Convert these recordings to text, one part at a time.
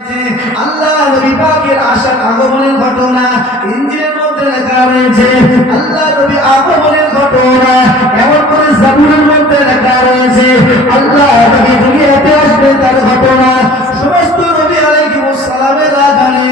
আল্লাহ নবী পাকের আশার আগমনের ঘটনা ইনজিলের মধ্যে লেখা রয়েছে। আল্লাহ নবী আগমনের ঘটনা এমন করে জাবুরের মধ্যে লেখা রয়েছে। আল্লাহ নবী দুনিয়াতে আসবেন তার ঘটনা সমস্ত নবী আলাইহিস সালামেরা জানে।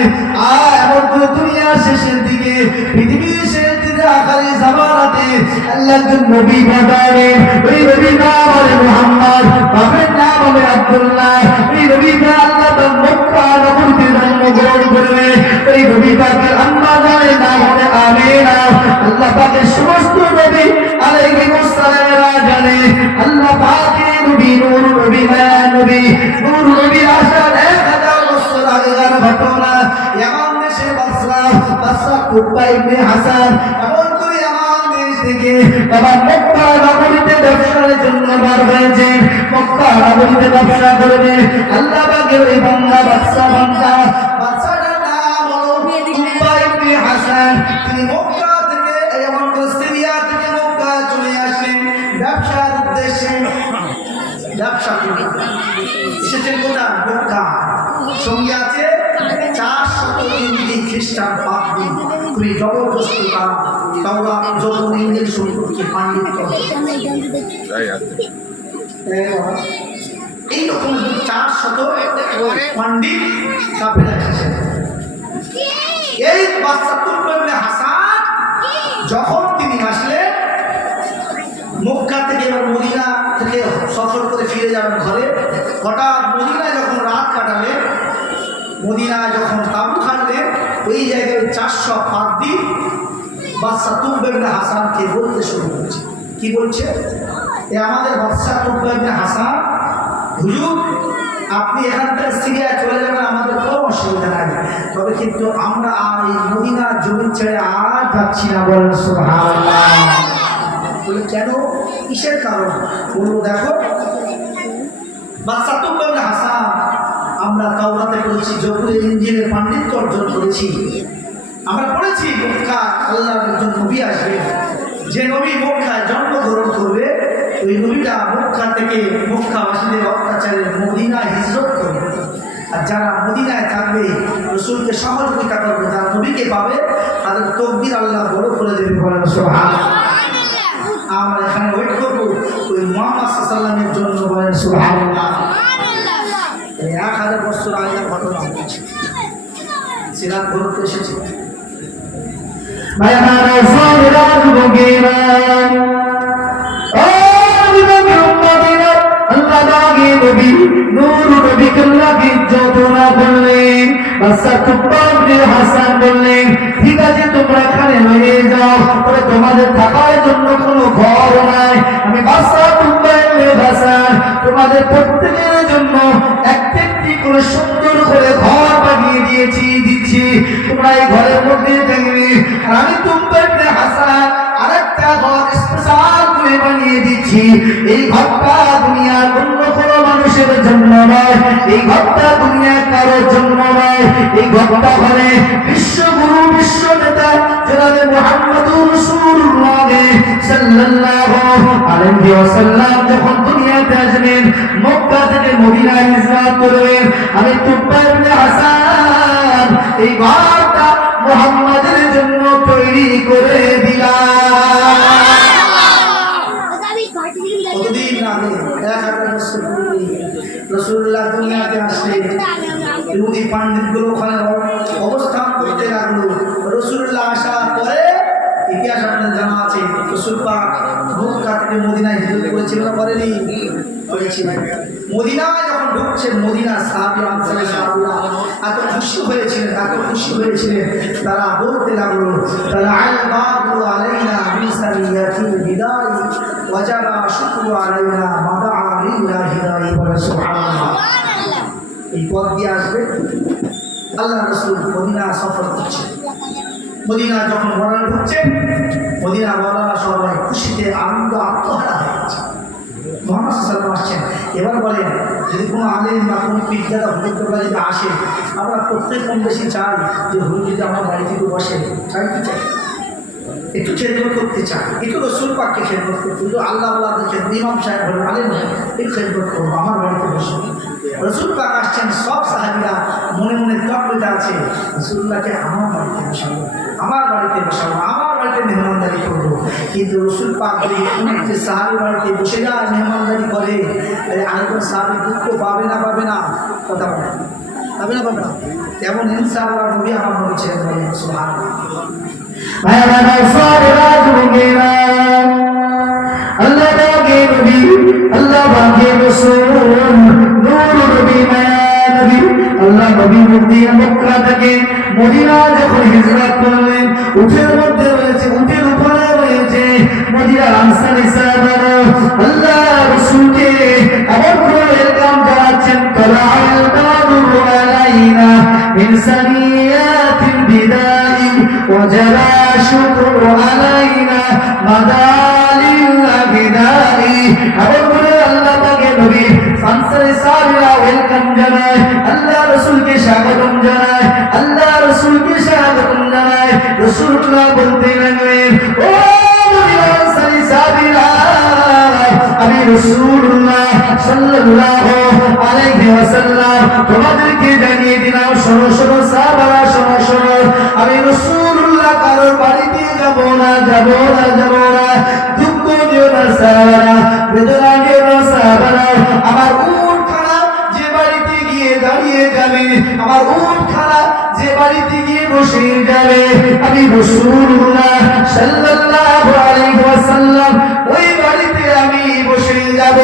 এমন করে দুনিয়ার শেষের দিকে পৃথিবীর শেষ দিকে আখিরি জামানাতে আল্লাহ নবী পাঠাবেন। ওই নবীর নাম হলো মুহাম্মদ, বাবার নাম হলো আব্দুল্লাহ। ওই নবী আল্লাহ তার মক্কা নগরীতে জন্মগ্রহণ করবে। ওই নবী পাকের আম্মা জানের নাম হলো আমিনা। আল্লাহ পাকের সমস্ত নবী আলাইহিস সালামেরা জানে আল্লাহ পাকের নবী নূর নবী মায়া নবী নূর নবী আসার 1000 বছর আগেকার ঘটনা। ইয়ামান দেশে বাদশা কুব্বা ইবনে হাসান এমন করে ইয়ামান দেশ থেকে বাবা মক্কা নগরীতে ব্যবসার জন্য বার হয়েছে। মক্কা নগরীতে ব্যবসা করবে। আল্লাহ পাকের ওই বান্দা বাদশাটার নাম হলো কুব্বা ইবনে হাসান। তিনি মক্কা থেকে এমন করে সিরিয়া থেকে মক্কা চলে আসেন ব্যবসার উদ্দেশ্যে। ব্যবসা করতে এসেছেন কোথায়? মক্কা। সঙ্গে আছে 403টি খ্রিস্টান পাদ্রী। খুবই জবরদস্ত তাওরা যখন ইংরেজ সম্পর্কে পাণ্ডিত্য এইরকম 400 পাণ্ডিত কাফেলা এসেছে। এই বাদশা কুব্বা ইবনে হাসান যখন তিনি আসলেন মক্কা থেকে এবার মদিনা থেকে সফর করে ফিরে যাবেন ঘরে, হঠাৎ মদিনায় যখন রাত কাটালেন, মদিনায় যখন তাবু খাটলেন, ওই জায়গায় 400 পাদ্রী বাদশা কুব্বা ইবনে হাসানকে বলতে শুরু করেছে। কি বলছে? আমাদের বাদশা কুব্বা ইবনে হাসান, হুজুর আপনি এখান থেকে সিরিয়া চলে যাবেন, আমাদের কোনো অসুবিধা নাই, তবে কিন্তু আমরা আর এই মদিনার জমি ছেড়ে আর যাচ্ছি না। বলেন সুবহানাল্লাহ। বলে কেন? কিসের কারণ? বলল দেখো বাদশা কুব্বা ইবনে হাসান, আমরা তাওরাতে পড়েছি, জবুরে ইনজিলে পাণ্ডিত্য অর্জন করেছি, আমরা পড়েছি মক্কা আল্লাহর একজন নবী আসবে, যে নবী মক্কায় জন্মগ্রহণ করবে ওই নবীটা মক্কা থেকে মক্কাবাসীদের অত্যাচারে মদিনায় হিজরত করবে। আর যারা মদিনায় থাকবে রাসূলকে সহযোগিতা করবে, যারা নবীকে পাবে তাদের তকদির আল্লাহ বড় করে দেবে। বলেন সুবহানাল্লাহ। আমরা এখানে ওয়েট করবো ওই মুহাম্মদ সাল্লাল্লাহু আলাইহি ওয়াসাল্লামের জন্য। বলেন সুবহানাল্লাহ। 1000 বছর আগের ঘটনা হচ্ছে, সিরাত ঘটতে এসেছে। মায়া রাসূল রাজবগিরা আল্লাহ দাগে নবী নূর নবী কাল্লাকে যতনা বললেন, বাদশা কুব্বা ইবনে হাসান বললেন ঠিক আছে তোমরা এখানে রয়ে যাও, তবে তোমাদের থাকার জন্য কোনো ঘর নাই। আমি বাদশা কুব্বা ইবনে হাসান তোমাদের প্রত্যেকের জন্য একটি করে সুন্দর করে ঘর বানিয়ে দিচ্ছি, তোমরা এই ঘরের মধ্যে থাকবে। আর আমি কুব্বা ইবনে হাসান আরেকটা ঘর স্পেশাল করে বানিয়ে দিচ্ছি। এই ঘরটা দুনিয়ার অন্য কোনো মানুষের জন্য নয়, এই ঘরটা দুনিয়ার কারোর জন্য নয়। এই ঘরটা হলে বিশ্বগুরু বিশ্ব নেতা জনাবে মুহাম্মদুর রাসূলুল্লাহ সাল্লাল্লাহু আলাইহি ওয়াসাল্লাম যখন দুনিয়াতে আসবেন, মক্কা থেকে মদিনায় হিজরত করবেন, আমি কুব্বা ইবনে হাসান এই ঘরটা মুহাম্মাদের জন্য তৈরি করে দিলাম। কতদিন আগে 1000 বছর পূর্বে রাসূলুল্লাহ দুনিয়াতে আসলেন, ইহুদি পাণ্ডিতগুলো ওখানে অবস্থান করতে লাগলো। রাসূলুল্লাহ আসার পরে ইতিহাস আপনাদের জানা আছে, রাসূল পাক মক্কা থেকে মদিনায় হিজরত করেছিলেন না করেনি? করেছিলেন। মদিনায় যখন ঢুকছেন, মদিনার সাহাবী আনসারী সাহাবীরা এত খুশি হয়েছিলেন, তারা বলতে লাগলো তারা আল-বাদরু আলাইনা বিসারিয়াতিল বিদাই ওয়াজাবা শুকরু আলাইনা মাদা লিল্লাহি দাই। সুবহানাল্লাহ। এই পথ দিয়ে আসবে আল্লাহ রাসূল মদিনা সফর করছেন। মদিনা যখন ওনারা ঢুকছেন, মদিনা ওনারা সবাই খুশিতে আনন্দ আত্মহারা হয়ে গেছে। মুহাম্মদ সাল্লাল্লাহু আলাইহি ওয়াসাল্লাম এবার বলেন যদি কোনো আলেম বা কোনো বিজ্ঞাতা হুজুররা যদি আসে, আমরা প্রত্যেক কম বেশি চাই যে হুজুর যদি আমার বাড়িতে বসে, চাই কি চাই? একটু খেদমত করতে চাই, একটু রাসূল পাককে খেদমত করতে, একটু আল্লাহ আল্লাহ দেখে ইমাম সাহেব হলেন আলেম একটু খেদমত করবো, আমার বাড়িতে বসে রাসূল পাক আসছেন, সব সাহাবীরা মনে মনে তকলিতে আছে, রাসূলুল্লাহকে আমার বাড়িতে বসাবো, আমার বাড়িতে বসাবো, আমার বাড়িতে মেহমানদারি করবো। কিন্তু রাসূল পাক যদি কোনো একটি সাহাবীর বাড়িতে বসে যায়, মেহমানদারি করে, আরেকজন সাহাবী দুঃখ পাবে না পাবে না? কথা বলে পাবে না পাবে না? তেমন ইনশাআল্লাহ নবী আমার বলেছেন, বলেন সুবহানাল্লাহ। আল্লাহ বাগে নবী, আল্লাহ বাগে রাসূল, নূর নবী মায়া নবী। আল্লাহ নবী মদিনা মক্কা থেকে মদিনা যখন হিজরত করলেন, উটের মধ্যে রয়েছে, উটের উপরে রয়েছে মদিনার আনসারী সাহাবারা আল্লাহ রাসূলকে এমন করে ওয়েলকাম জানাচ্ছেন, তালাল বাদরু আলাইনা মিন সানিয়াতিল বিদাই ওয়া জারা শুকরু আলাইনা মাদালিল আগদাই। এমন করে আল্লাহ পাকের নবী আনসারী সাহাবারা ওয়েলকাম জানায়, আল্লাহ রাসূলকে স্বাগতম জানায়, আল্লাহ রাসূলকে স্বাগতম জানায়। রাসূলুল্লাহ বলতে লাগলেন, ও আনসারী সাহাবারা, আমি রাসূলুল্লাহ সাল্লাল্লাহু আলাইহি ওয়াসাল্লাম তোমাদেরকে জানিয়ে দিলাম, শোনো শোনো সাহাবারা, শোনো শোনো, আমি রাসূলুল্লাহ কারোর বাড়িতে যাব না, যাব না, যাব না। দুঃখ দিও না সাহাবারা, বেদনা দিও না সাহাবারা। আমার উটখানা যে বাড়িতে গিয়ে দাঁড়িয়ে যাবে, আমার উটখানা যে বাড়িতে গিয়ে বসে যাবে, আমি রাসূলুল্লাহ সাল্লাল্লাহু আলাইহি ওয়াসাল্লাম ওই বাড়িতে আমি বসে যাব।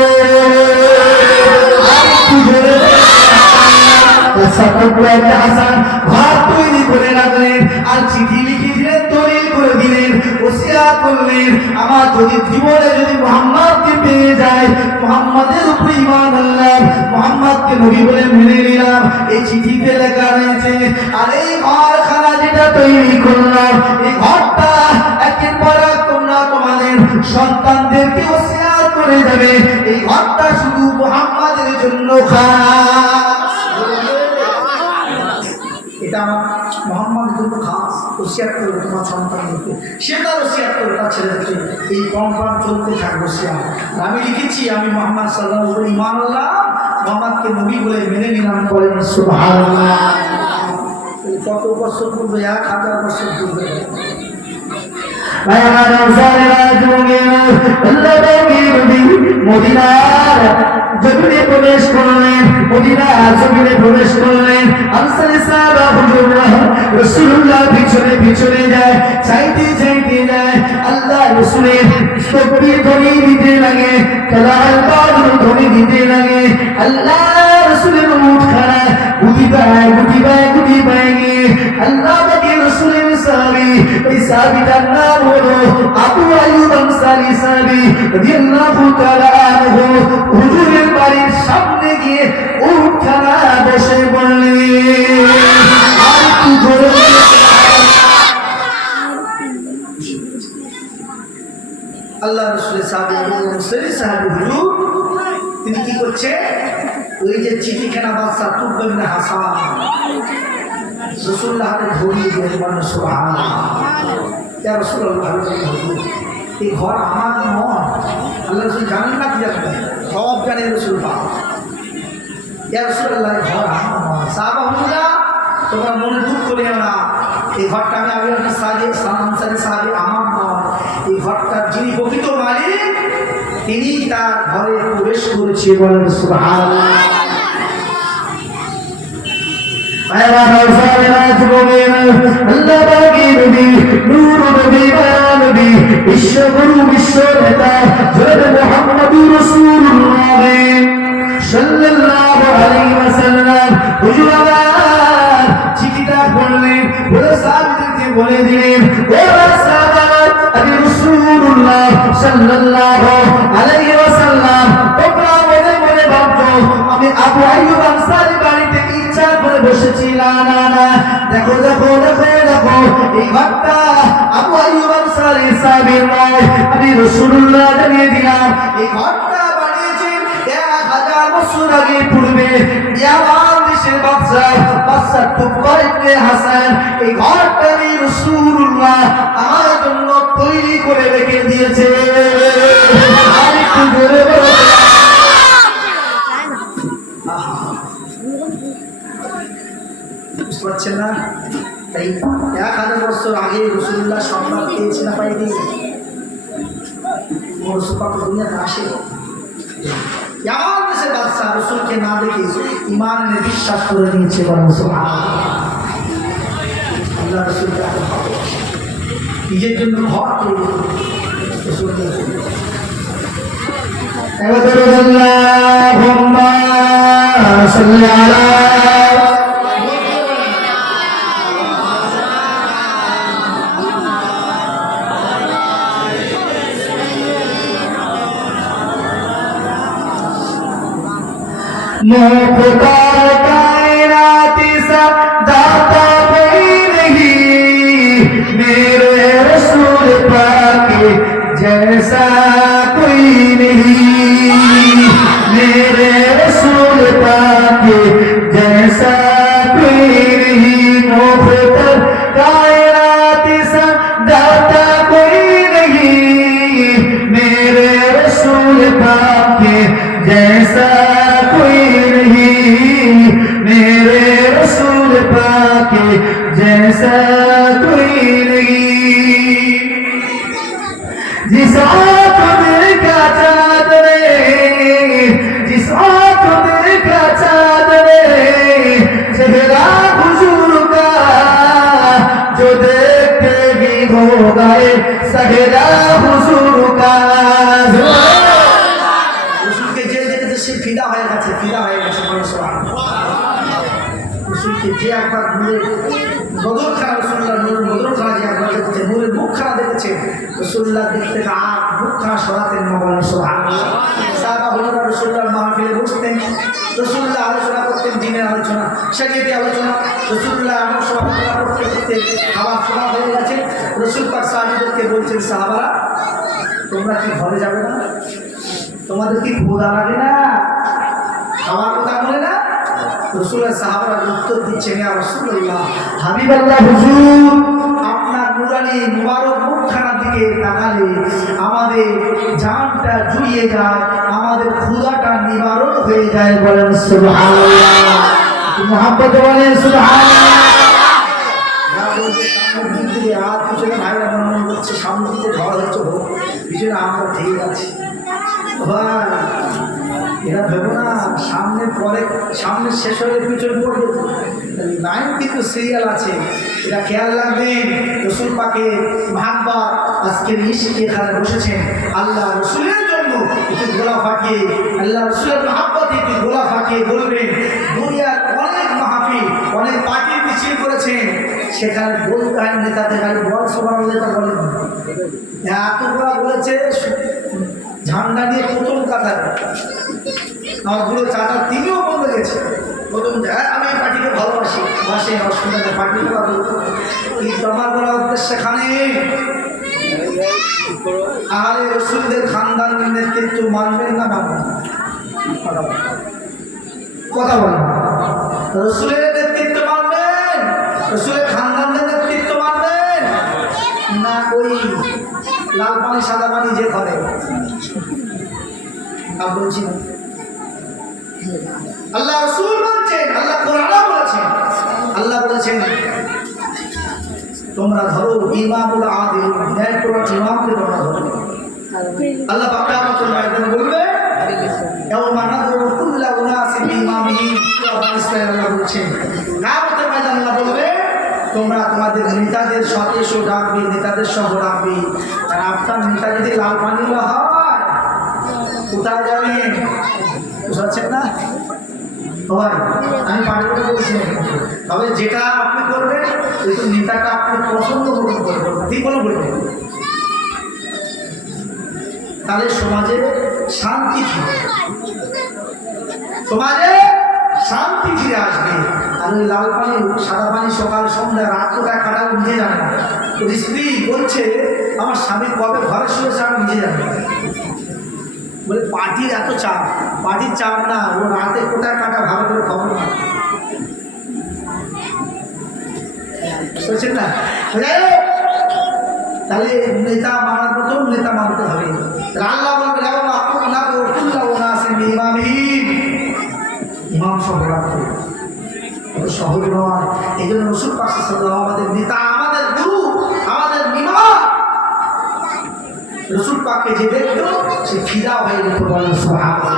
হাসান ভাত তৈরি করে রাখলেন আর চিঠি লিখে দিলেন, দলিল করে দিলেন, ওসিয়াত করলেন, আমার যদি জীবনে যদি মুহাম্মদকে পেয়ে যায়, মুহাম্মাদের উপর ঈমান আনলাম, মুহাম্মদকে নবী বলে মেনে নিলাম। এই চিঠিতে লেখা রয়েছে, আর এই ঘরখানা যেটা তৈরি করলাম, এই ঘরটা একের পর এক তোমরা তোমাদের সন্তানদেরকে ওসিয়াত করে যাবে, এই ঘরটা শুধু মুহাম্মাদের জন্য খাস। এটা আমার মুহাম্মাদের জন্য খাস, ওসিয়াত করবে তোমার সন্তানদেরকে, সেটা ওসিয়াত করবে তার ছেলেদেরকে। এই কনফার্ম চলতে থাকবে ওসিয়াত। আমি লিখেছি, আমি মুহাম্মদ সাল্লাল্লাহু আলাইহি ওয়া সাল্লাম ঈমান আনলাম, মুহাম্মদকে নবী বলে মেনে নিলাম, বলেন সুবহানাল্লাহ। কত বছর পূর্বে? 1000 বছর পূর্বে। মদিনার জমিনে প্রবেশ করলেন, মদিনার জমিনে প্রবেশ করলেন। আনসারী সাহাবা হুজুররা রাসূলুল্লাহ পিছনে পিছনে যায়, চাইতে চাইতে যায়। আল্লাহ রাসূলের তাকবীর ধ্বনি দিতে লাগে, তালাল বাদর ধ্বনি দিতে লাগে। আল্লাহ রাসূলের উটখানা গুটি পায়, গুটি পায়, গুটি পায় গিয়ে আল্লাহ পাকের রাসূলের সাহাবী, এই সাহাবীটার নাম হলো আবু আইয়ুব আনসারী সাহাবী রাদিয়াল্লাহু তাআলা আনহু। হুজুরের বাড়ির সামনে গিয়ে উটখানা বসে পড়লেন। আর কি করে আল্লাহ রাসূলের সাহাবী আনসারী সাহাবী হুজুর, তিনি কি করছে? ওই যে চিঠিখানা বাদশা তুকবা বিন হাসান রাসূলুল্লাহ হাতে ধরিয়ে দিয়ে বলেন সুবহানাল্লাহ, ইয়া রাসূলুল্লাহ, এই ঘর আমার নয়। আল্লাহ রাসূল জানেন না কি জানেন? সব জানে রাসূল পাক। ইয়া রাসূলুল্লাহ, ঘর আমার নয়। সাহাবা হুজুরা, তোমরা মনে দুঃখ করিও না, এই ঘরটা আমি আবু আনসারী সাহাবী আমার নয়। এই ঘরটার যিনি প্রকৃত মালিক, তিনি তার ঘরে প্রবেশ করেছে, বলেন সুবহানাল্লাহ। আল্লাহ পাকের নবী, নূর নবী, মায়া নবী, বিশ্বগুরু, বিশ্ব নেতা জনাব মুহাম্মদুর রাসূলুল্লাহ সাল্লাল্লাহু আলাইহি ওয়াসাল্লাম হুজুর আমার চিঠিটা পড়লেন, বলে সাহাবীদেরকে বলে দিলেন, ও সাহাবারা, আমি রাসূলুল্লাহ সাল্লাল্লাহু আলাইহি ওয়াসাল্লাম, তোমরা মনে মনে ভাবছো আমি আবু আইয়ুব আনসারী বাড়িতে ইচ্ছা করে বসেছি। না না না, দেখো দেখো দেখো দেখো, এই ঘরটা আবু আইয়ুব আনসারী সাহাবীর নয়, আমি রাসূলুল্লাহ জানিয়ে দিলাম। এই ঘরটা বানিয়েছেন 1000 বছর আগে পূর্বে ইয়ামান দেশের বাদশা তুকবা ইবনে হাসান। এই ঘরটা আমি রাসূলুল্লাহ আমার জন্য তৈরি করে রেখে দিয়েছে। আর একটু জোরে বলো। বুঝতে পারছেন না? তাই 1000 বছর আগে রাসূলুল্লাহ সম্মান পেয়েছে না পাইনি? রাসূল পাক দুনিয়াতে আসে এমন দেশে বাদশা রাসূলকে না দেখে ঈমান এনে বিশ্বাস করে নিয়েছে। বলেন সুবহানাল্লাহ। আল্লাহ রাসূলকে নিজের জন্য ঘর তৈরি রাসূলকে আল্লাহুম্মা সাল্লি আলা मुख्तार कायनात सा दाता कोई नहीं, मेरे रसूल पाक जैसा कोई नहीं, मेरे रसूल पाक जैसा कोई नहीं। मुख्तार कायनात सा दाता कोई नहीं, मेरे रसूल पाक जैसा मेरे रसूल पाक जैसा कोई नहीं। जिस आँख दिल का चादरे, जिस आँख दिल का चादरे चेहरा हुजूर का, जो देखते ही हो गए चेहरा हुजूर का। সে ফিদা হয়ে গেছে, ফিদা হয়ে গেছে। রসুলকে যে একবার নূরের বদরখানা, রসুল্লাহ নূরের বদরখানা যে একবার দেখেছে, নূরের মুখখানা দেখেছে, রসুল্লাহ দেখতে আর মুখখানা সরাতেন না। বলেন সুবহানাল্লাহ। সাহাবা হলেরা রসুল্লাহর মাহফিলে বসতেন, রসুল্লাহ আলোচনা করতেন, দিনের আলোচনা, শরীয়তি আলোচনা। রসুল্লাহ এমন সব আলোচনা করতে করতে খাবার শোনা হয়ে গেছে। রসুল পাক সাহাবীদেরকে বলছেন, সাহাবারা তোমরা কি ঘরে যাবে না? তোমাদের কি ক্ষুধা লাগে না? খাওয়ার কথা বলে না? রাসূলের সাহাবারা উত্তর দিচ্ছেন, ইয়া রাসূলুল্লাহ, হাবিবাল্লাহ হুজুর, আপনার নূরানি মুবারক মুখখানার দিকে তাকালে আমাদের জানটা জুড়িয়ে যায়, আমাদের ক্ষুধাটা নিবারণ হয়ে যায়। বলেন সুবহানাল্লাহ। মুহাব্বত বলেন সুবহানাল্লাহ। আর পিছনে ভাইরা মনে করছে সামনে দিকে ঝড় হচ্ছে, পিছনে আমরা ঠিক আছি। এরা ভেবো না সামনে পরে, সামনে শেষ হলে পিছনে পড়বে। লাইন কিন্তু সিরিয়াল আছে, এটা খেয়াল রাখবেন। রসুল পাকে ভাগবা আজকের ইশকে এখানে বসেছেন আল্লাহ রসুলের জন্য। একটু গোলা ফাটিয়ে আল্লাহ রসুলের মহাব্বতে একটু গোলা ফাটিয়ে বলবেন, দুনিয়ার অনেক মাহফিল, অনেক পার্টি মিছিল করেছেন, সেখানে বলতে হয় নেতাদের খালি বল সবার নেতা বলেন এতগুলা বলেছে ঝান্ডা নিয়ে প্রথম কাতার। আমার বুড়ো চাচা তিনিও বলে গেছে প্রথম, আমি পার্টিকে ভালোবাসি, বাসে অসুবিধা নেই, পার্টি করা কিন্তু আমার বলা উদ্দেশ্য সেখানে আহলে রসুলদের খানদানের নেতৃত্ব মানবেন না মানবেন? কথা বলেন। রসুলের নেতৃত্ব মানবেন? রসুলের খানদানের নেতৃত্ব মানবেন না ওই লাল পানি সাদা পানি যে করে? বলছি না, আল্লাহ রসুল বলছেন, আল্লাহ কোরআনে বলেছেন, আল্লাহ বলেছেন তোমরা ধরো ইমামুল আদিল, ন্যায়পরায়ণ ইমামকে তোমরা ধরো। আল্লাহ পাক কিয়ামতের ময়দানে বলবে, ইয়াওমা নাদউ কুল্লা উনাসিন বিইমামিহিম, আল্লাহ বলছেন কিয়ামতের ময়দানে আল্লাহ বলবে তোমরা তোমাদের নেতাদের সাথে এসো, ডাকবে, নেতাদের সহ ডাকবে। আর আপনার নেতা যদি লাল পানিওয়ালা হয় কোথায় যাবেন? বুঝাচ্ছেন না ভাই? আমি পানি করে বলছি, তবে যেটা আপনি করবেন ওই নেতাটা আপনি পছন্দ করবেন, ঠিক বলে বলবেন, তাহলে সমাজে শান্তি ফিরে, সমাজে শান্তি ফিরে আসবে। আর ওই লাল পানি সাদা পানি সকাল সন্ধ্যা রাত কোথায় কাটাবো নিজে জানে না। ওর স্ত্রী বলছে আমার স্বামী কবে ঘরে শুয়েছে আমি নিজে জানি না। বলে পার্টির এত চাপ, পার্টির চাপ না, ও রাতে কোথায় কাটা ভালো করে খবর না, বুঝছেন না? তাহলে নেতা মানার মতো নেতা মানতে হবে। আল্লাহ বলবে ইমাম সহ রাখতে কিন্তু সহজ নয়। এই জন্য রাসূল পাক সাল্লাল্লাহু আলাইহি আমাদের নেতা, আমাদের গুরু, আমাদের ইমাম, রাসূল পাককে যে দেখতো সে ফিদা হয়ে যেত। বলেন সুবহানাল্লাহ।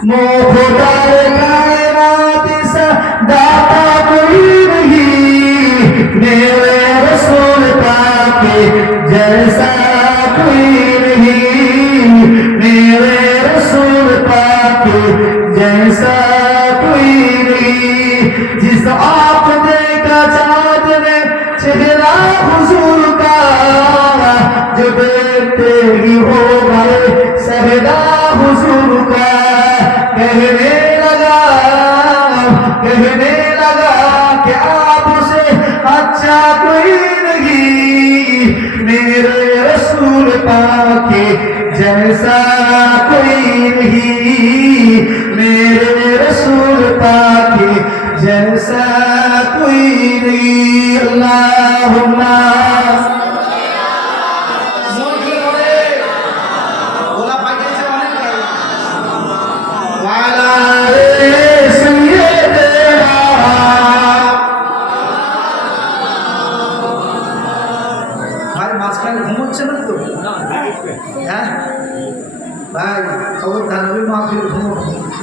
मुख्तार कायनात सा दाता कोई नहीं, मेरे रसूल पाक जैसा कोई नहीं, मेरे रसूल पाक जैसा कोई नहीं। जिस आप देखा चाँद में चेहरा हुजूर का, जो देखते ही हो गए सहदा हुजूर का। कहने लगा कि आपसे अच्छा कोई नहीं, मेरे रसूल पाक जैसा कोई नहीं, मेरे रसूल पाक जैसा कोई नहीं। अल्लाहुम्मा মাঝখানে ঘুমোচ্ছে না তো? হ্যাঁ ভাই, খবরদার নবী মাহফিল ঘুমো।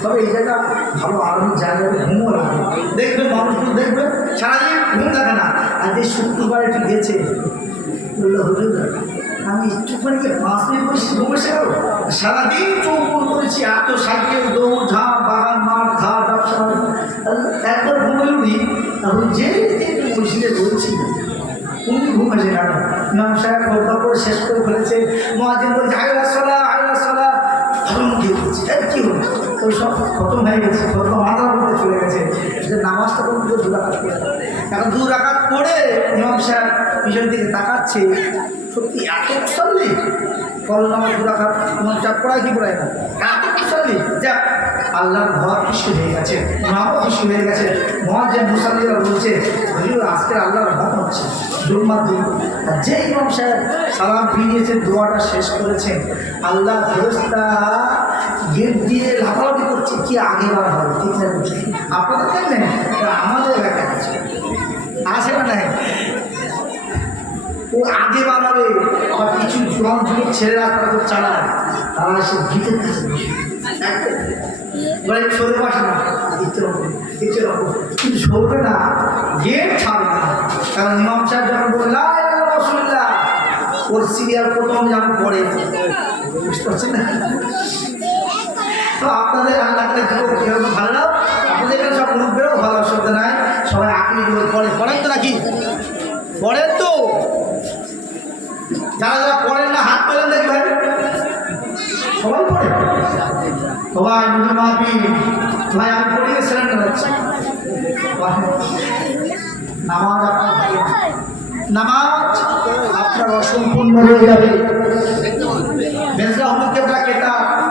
তবে এই জায়গা ভালো আরাম জায়গায় ঘুমো লাগে। দেখবে মানুষগুলো দেখবে সারাদিন ঘুম থাকে না, আর যে শুক্রবার একটু গেছে বললো হুজুর আমি একটুখানি 5 মিনিট বসে ঘুমেছে গেল। সারাদিন চৌকর করেছি, এত সাইকেল দৌড় ঝাঁপ, বাগান মাঠ ঘাট ব্যবসা, একবার ঘুমেলুনি। তাহলে যে বসিয়ে বলছি উনি ঘুমেছে কেন? ইমাম সাহেব খোদবা করে শেষ করে ফেলেছে, মুয়াজ্জিন বলছে হাইয়া সালাহ হাইয়া সালাহ, ধর্ম দিয়ে বলছে কী হলো? ওই সব খতম হয়ে গেছে, খতম মাথার মধ্যে চলে গেছে। যে নামাজটা করতে 2 রাকাত পড়ে, এখন 2 রাকাত পড়ে ইমাম সাহেব পিছনের দিকে তাকাচ্ছে, সত্যি এত কুশালি ফরজ নামাজ 2 রাকাত ইমাম সাহেব পড়ায় কি পড়ায় না, এত কুশালি। যাক আল্লাহর ঘর খুশি হয়ে গেছে, মাও খুশি হয়ে গেছে। মুয়াজ্জিন মুসাল্লিরা বলছে হুজুর আজকে আল্লাহর রহমত হচ্ছে জুম্মার দিন। আর যে ইমাম সাহেব সালাম ফিরিয়েছেন, দোয়াটা শেষ করেছেন, আল্লাহ ফেরেশতা গেট দিয়ে লাফালাফি করছে কি আগে বার হবে। ঠিক না? আপনাদের দেখবেন আমাদের এলাকায় আছে না নাই, ও আগে বাড়াবে। আবার কিছু জোয়ান যুবক ছেলেরা তারা খুব চালায়, তারা এসে ভিতের কাছে সরে পাশে না, ইচ্ছে রকম কিন্তু সরবে না, গেট ছাড়বে না। কারণ ইমাম সাহেব যখন বলল রসুল্লাহ, ওর সিরিয়াল প্রথম যেমন পড়ে, বুঝতে পারছেন না? তো আপনাদের আল্লাহকে যেরকম ভালো না, আপনাদের এখানে সব মুরব্বেরও ভালো, অসুবিধা নাই, সবাই আঁকড়ি পড়েন তো নাকি? পড়েন তো? যারা যারা পড়েন না হাত পেলেন দেখি ভাই, সবাই পড়ে, সবাই নবী মাহফিল ভাই আমি পড়িয়ে সিলেন্ডার হচ্ছে। নামাজ আপনার অসম্পূর্ণ হয়ে যাবে। মেজলা হুজুর কেবলা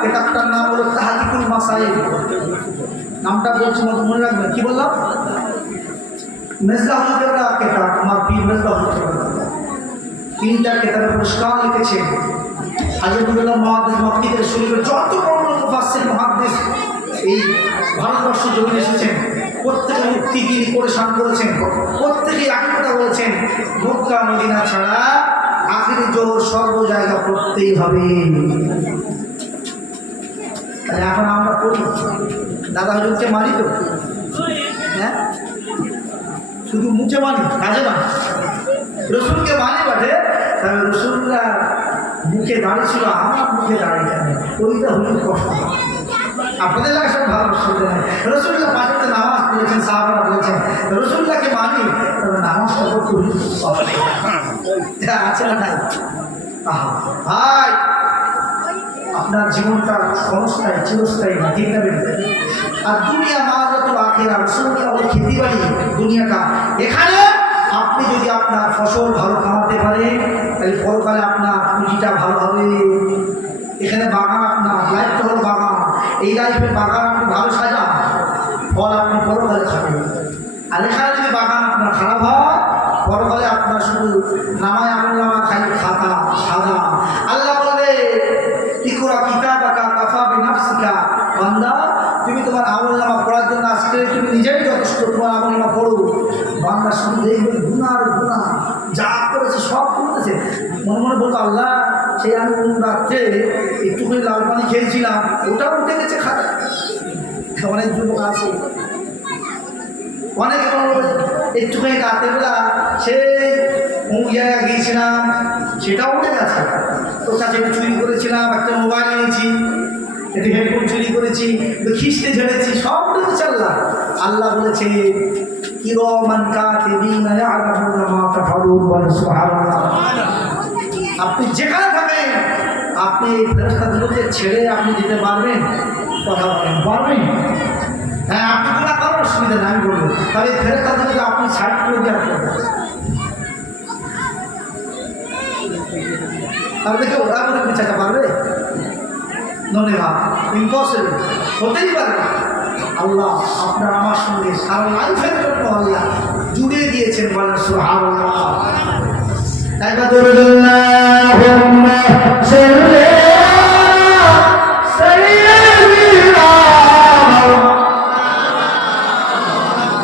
কেতাবটার নাম হলো তাহকিকুল মাসাইল। নামটা বলছি মনে রাখবেন। কি বললাম? মেজলা হুজুর কেবলা কেতাব, আমার পীর মেজলা হুজুর কেবলা 3টা কেতাবের পুরস্কার লিখেছেন। হাজরতুল্লাহ মুহাদ্দিস মক্কিদের শরীফের যত বড় মুফাসসির মুহাদ্দিস এই ভারতবর্ষ জমিনে এসেছেন, প্রত্যেকে মুক্তিগিরি করে শান করেছেন, প্রত্যেকেই একই কথা বলেছেন, মক্কা মদিনা ছাড়া আখিরি জোহর সর্ব জায়গা করতেই হবে। তাহলে এখন আমরা করি দাদা হুজুরকে মানি তো? হ্যাঁ, শুধু মুখে মানি, কাজে মানি। রসুলকে মানি বটে, তবে রসুলরা মুখে দাঁড়িয়ে ছিল, আমার মুখে দাঁড়িয়ে কেন? ওইটা হুজুর কষ্ট। আপনাদের লাগে সব ভালো অসুবিধা নেই। রসুল্লাহ পাঁচটা নামাজ পড়েছেন, সাহাবারা বলেছেন রসুল্লাহকে মানি, তবে নামাজটা করতে আছে না নাই? ভাই আপনার জীবনটা ক্ষণস্থায়ী, চিরস্থায়ী না, ঠিক না? আর দুনিয়া মাহাজত আখেরা, রসুল্লাহ ওই খেতিবাড়ি দুনিয়াটা, এখানে আপনি যদি আপনার ফসল ভালো খাওয়াতে পারেন তাহলে পরকালে আপনার পুঁজিটা ভালো হবে। এখানে বাগান, আপনার লাইফটা হলো বাগান, এই লাইফে বাগান আপনি ভালো সাজান, ফল আপনি পরকালে খাবেন। আর এখানে যদি বাগান আপনার খারাপ হয়, পরকালে আপনার শুধু নামায় আমলনামা খাই খাতা সাদা। আল্লাহ বলবে ইকরা কিতাবাকা কাফা বিনাফসিকা, বান্দা তুমি তোমার আমলনামা পড়ার জন্য আজকে তুমি আমলনামা পড়ো, বান্দার সামনে দেখবেন গুনার গুনাহ যা করেছে সব করেছে। মনে মনে বলতো আল্লাহ সেই আমি কোন রাত্রে একটুখানি লাল পানি খেয়েছিলাম ওটাও উঠে গেছে খাতা। অনেক যুবক আছে অনেকে একটুখানি রাতের বেলা সেই অমুক জায়গায় গিয়েছিলাম সেটাও উঠে গেছে। তোর কাছে একটু চুরি করেছিলাম, একটা মোবাইল নিয়েছি, একটু হেডফোন চুরি করেছি, একটু খিস্টে ঝেড়েছি, সব কিছু আল্লাহ। আল্লাহ বলেছে কিরামান কাতিবিনা ইয়ালামুনা মা তাফআলুন ওয়া সুবহানাল্লাহ। আপনি যেখানে থাকেন আপনি ফেরেশতাদেরকে ছেড়ে আপনি দিতে পারবেন, কথা বলেন পারবেন? হ্যাঁ, আপনি গুনাহ করার অসুবিধা নাই, আমি বলবো তবে ফেরেশতাদেরকে আপনি সাইড করে দেওয়ার করবেন। আর দেখে ওরা করে বিচারটা পারবে? ধন্যবাদ, ইম্পসিবল, হতেই পারে না। আল্লাহ আপনার আমার সঙ্গে সারা লাইফের জন্য আল্লাহ জুড়ে দিয়েছেন, বলেন সুবহানাল্লাহ। আল্লাহুম্মা সাল্লি আলা সাইয়্যিদিনা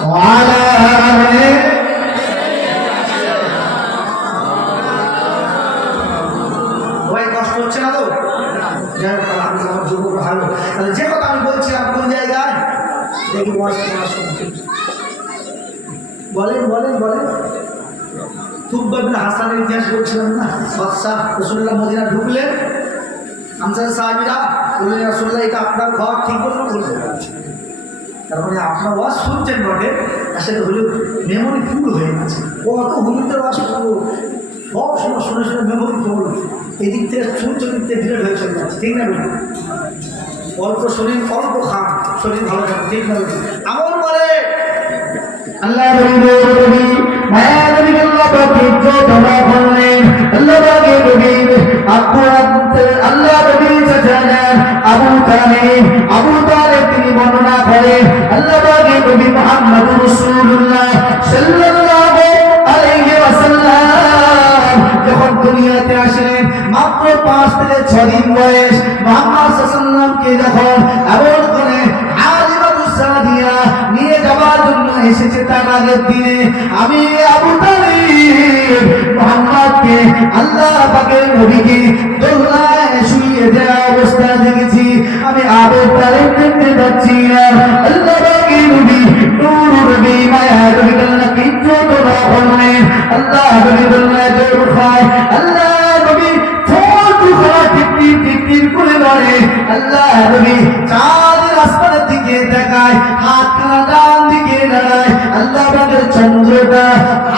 ওয়া আলা আলি। ওই কষ্ট হচ্ছে না তো? যাই হোক, আমি আমার যুবক ভালো। তাহলে যে কথা আমি বলছিলাম কোন জায়গায় দেখি বলেন বলেন বলেন। তুব্বাবিন হাসানের ইতিহাস বলছিলাম না, বাদশাহ রাসূলুল্লাহ মদিনা ঢুকলেন, আনসার সাহাবীরা বললেন রাসূলুল্লাহ এটা আপনার ঘর, ঠিক বলুন বললেন। তার মানে আপনার ওয়াজ শুনছেন বটে, আসলে হলো মেমোরি ফুল হয়ে গেছে। কত হুজুরদের ওয়াজ শুনবো, সব সময় শুনে শুনে মেমোরি ফুল, এদিক থেকে শুনছে দিক থেকে ডিলেট হয়ে চলে যাচ্ছে, ঠিক না? অল্প শরীর অল্প খান, শরীর ভালো থাকে, ঠিক না? আমল করে আল্লাহ নবী মায়া নবী আল্লাহ পাকে যতটা বললেন, আল্লাহ পাকে নবী আল্লাহ নবী জানেন আবু তালেব তিনি বর্ণনা করেন আল্লাহ পাকে নবী মুহাম্মদুর রাসূলুল্লাহ সাল্লাল্লাহু আলাইহি ওয়াসাল্লাম যখন দুনিয়াতে আসলেন, মাত্র 5 থেকে 6 দিন বয়স, মুহাম্মদ সাল্লাল্লাহু আলাইহি ওয়াসাল্লামকে যখন এমন করে নিয়ে যাওয়ার জন্য এসেছে, তার আগের দিনে আমি আবু তালিব মুহাম্মদকে আল্লাহ পাকের নবীকে দোলনায় শুইয়ে দেওয়া অবস্থায় দেখেছি। আমি আবু তালিব দেখতে পাচ্ছি না। আল্লাহ পাকের নবী নূর নবী মায়া নবী আল্লাহকে যতটা বললেন, আল্লাহ নবী দোলনায় দৌড় খায়, আল্লাহ নবী ঠোঁট খায় টিপ টিপ করে ধরে, আল্লাহ নবী চাঁদের আসমানের দিকে তাকায়, হাত খানা ডান দিকে নাড়ায়, আল্লাহ পাকের চন্দ্রটা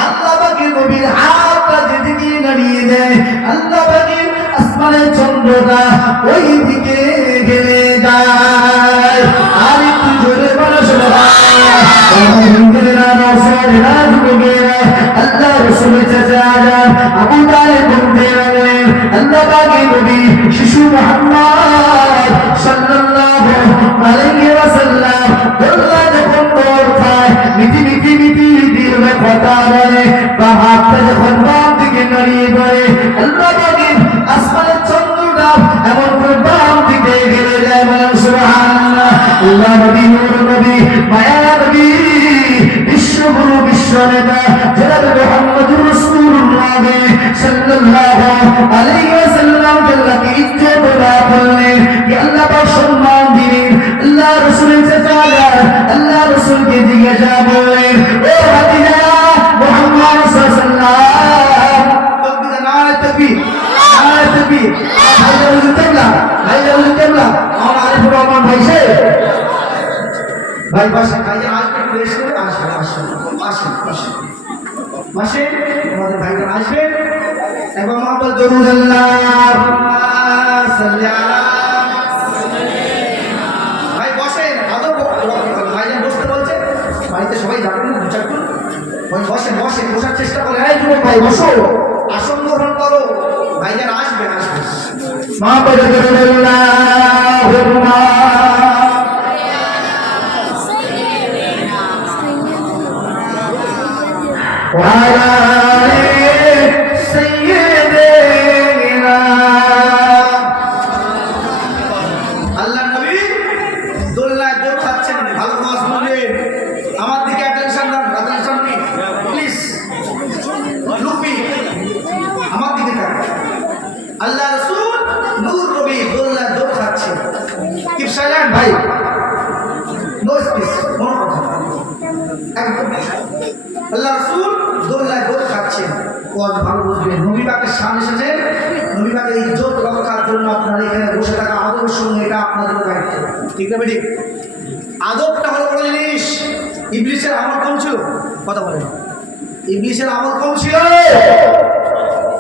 আল্লাহ পাকের নবীর হাতটা যেদিকে নাড়িয়ে দেয়, আল্লাহ পাকের আসমানের চন্দ্রটা ওই দিকে গেলে যায়। আর একটু জোরে বলো আল্লাহ রাসূলের চাচা আবু তালেব বলতে লাগলেন, আল্লাহ পাকের নবী শিশু মুহাম্মদ সাল্লাল্লাহু আলাইহি ওয়াসাল্লাম আল্লাহ যখন দৌড় খায়, মিটি মিটি মিটি মিটি কথা বলে, বা হাতটা যখন বাম দিকে নাড়িয়ে পড়ে, আল্লাহ পাকের আসমানের চন্দ্রটা এমন করে বাম দিকে গেলে যায়, বলেন সুবহানাল্লাহ। আল্লাহ নবী নূর নবী মায়া নবী বিশ্বগুরু বিশ্ব নেতা জনাব মুহাম্মদুর রাসূলুল্লাহ সাল্লাল্লাহু আলাইহি ওয়াসাল্লাম আল্লাহকে ইজ্জত দেওয়া বললেন, কি আল্লাহ পাক সম্মান দিলেন। আল্লাহ রাসূলের চাচা আল্লাহ রাসূলকে জিজ্ঞাসা বললেন, ও ভাতিজা মুহাম্মদ সাল্লাল্লাহু তাকবীর নারে তাকবীর নারে তাকবীর, ভাইজানুল কিবলা ভাইজানুল কিবলা আমার আরিফুর রহমান ভাই সে ভাই বাসা ভাইয়া আসবে, একটু রেস্ট করে আসবে, আসেন আসেন আসেন আসেন, আমাদের ভাইরা আসবেন এবং মোহাম্মদ জরুরুল্লাহ সাল্লি আলা ভাই বসেন, আদর ভাইজান বসতে বলছে, বাড়িতে সবাই যাবেন না, বিচার করুন, ভাই বসেন বসেন, বসার চেষ্টা করে, এই যুবক ভাই বসো, আসন গ্রহণ করো, ভাইজান আসবেন আসবেন। মোহাম্মদ জরুরুল্লাহ وعلى سيدنا আল্লাহ নবী দোলনায় দৌড় খাচ্ছেন, ভালো করে শুনলেন, আমার দিকে অ্যাটেনশন শুনেন ভাই, নো স্পেস, কোনো কথা না। একদম আল্লাহ রাসূল দোল্লায় দোল খাচ্ছেন, কোন ভালো বুঝবেন। নবী পাকের সামনে এসেছে, নবী পাকের ইজ্জত রক্ষার জন্য আপনারা এখানে বসে থাকা আদবের সঙ্গে এটা আপনাদের দায়িত্ব, ঠিক না বেঠিক? আদবটা হলো বড় জিনিস। ইবলিসের আমল কম ছিল, কথা বলেন, ইবলিসের আমল কম ছিল,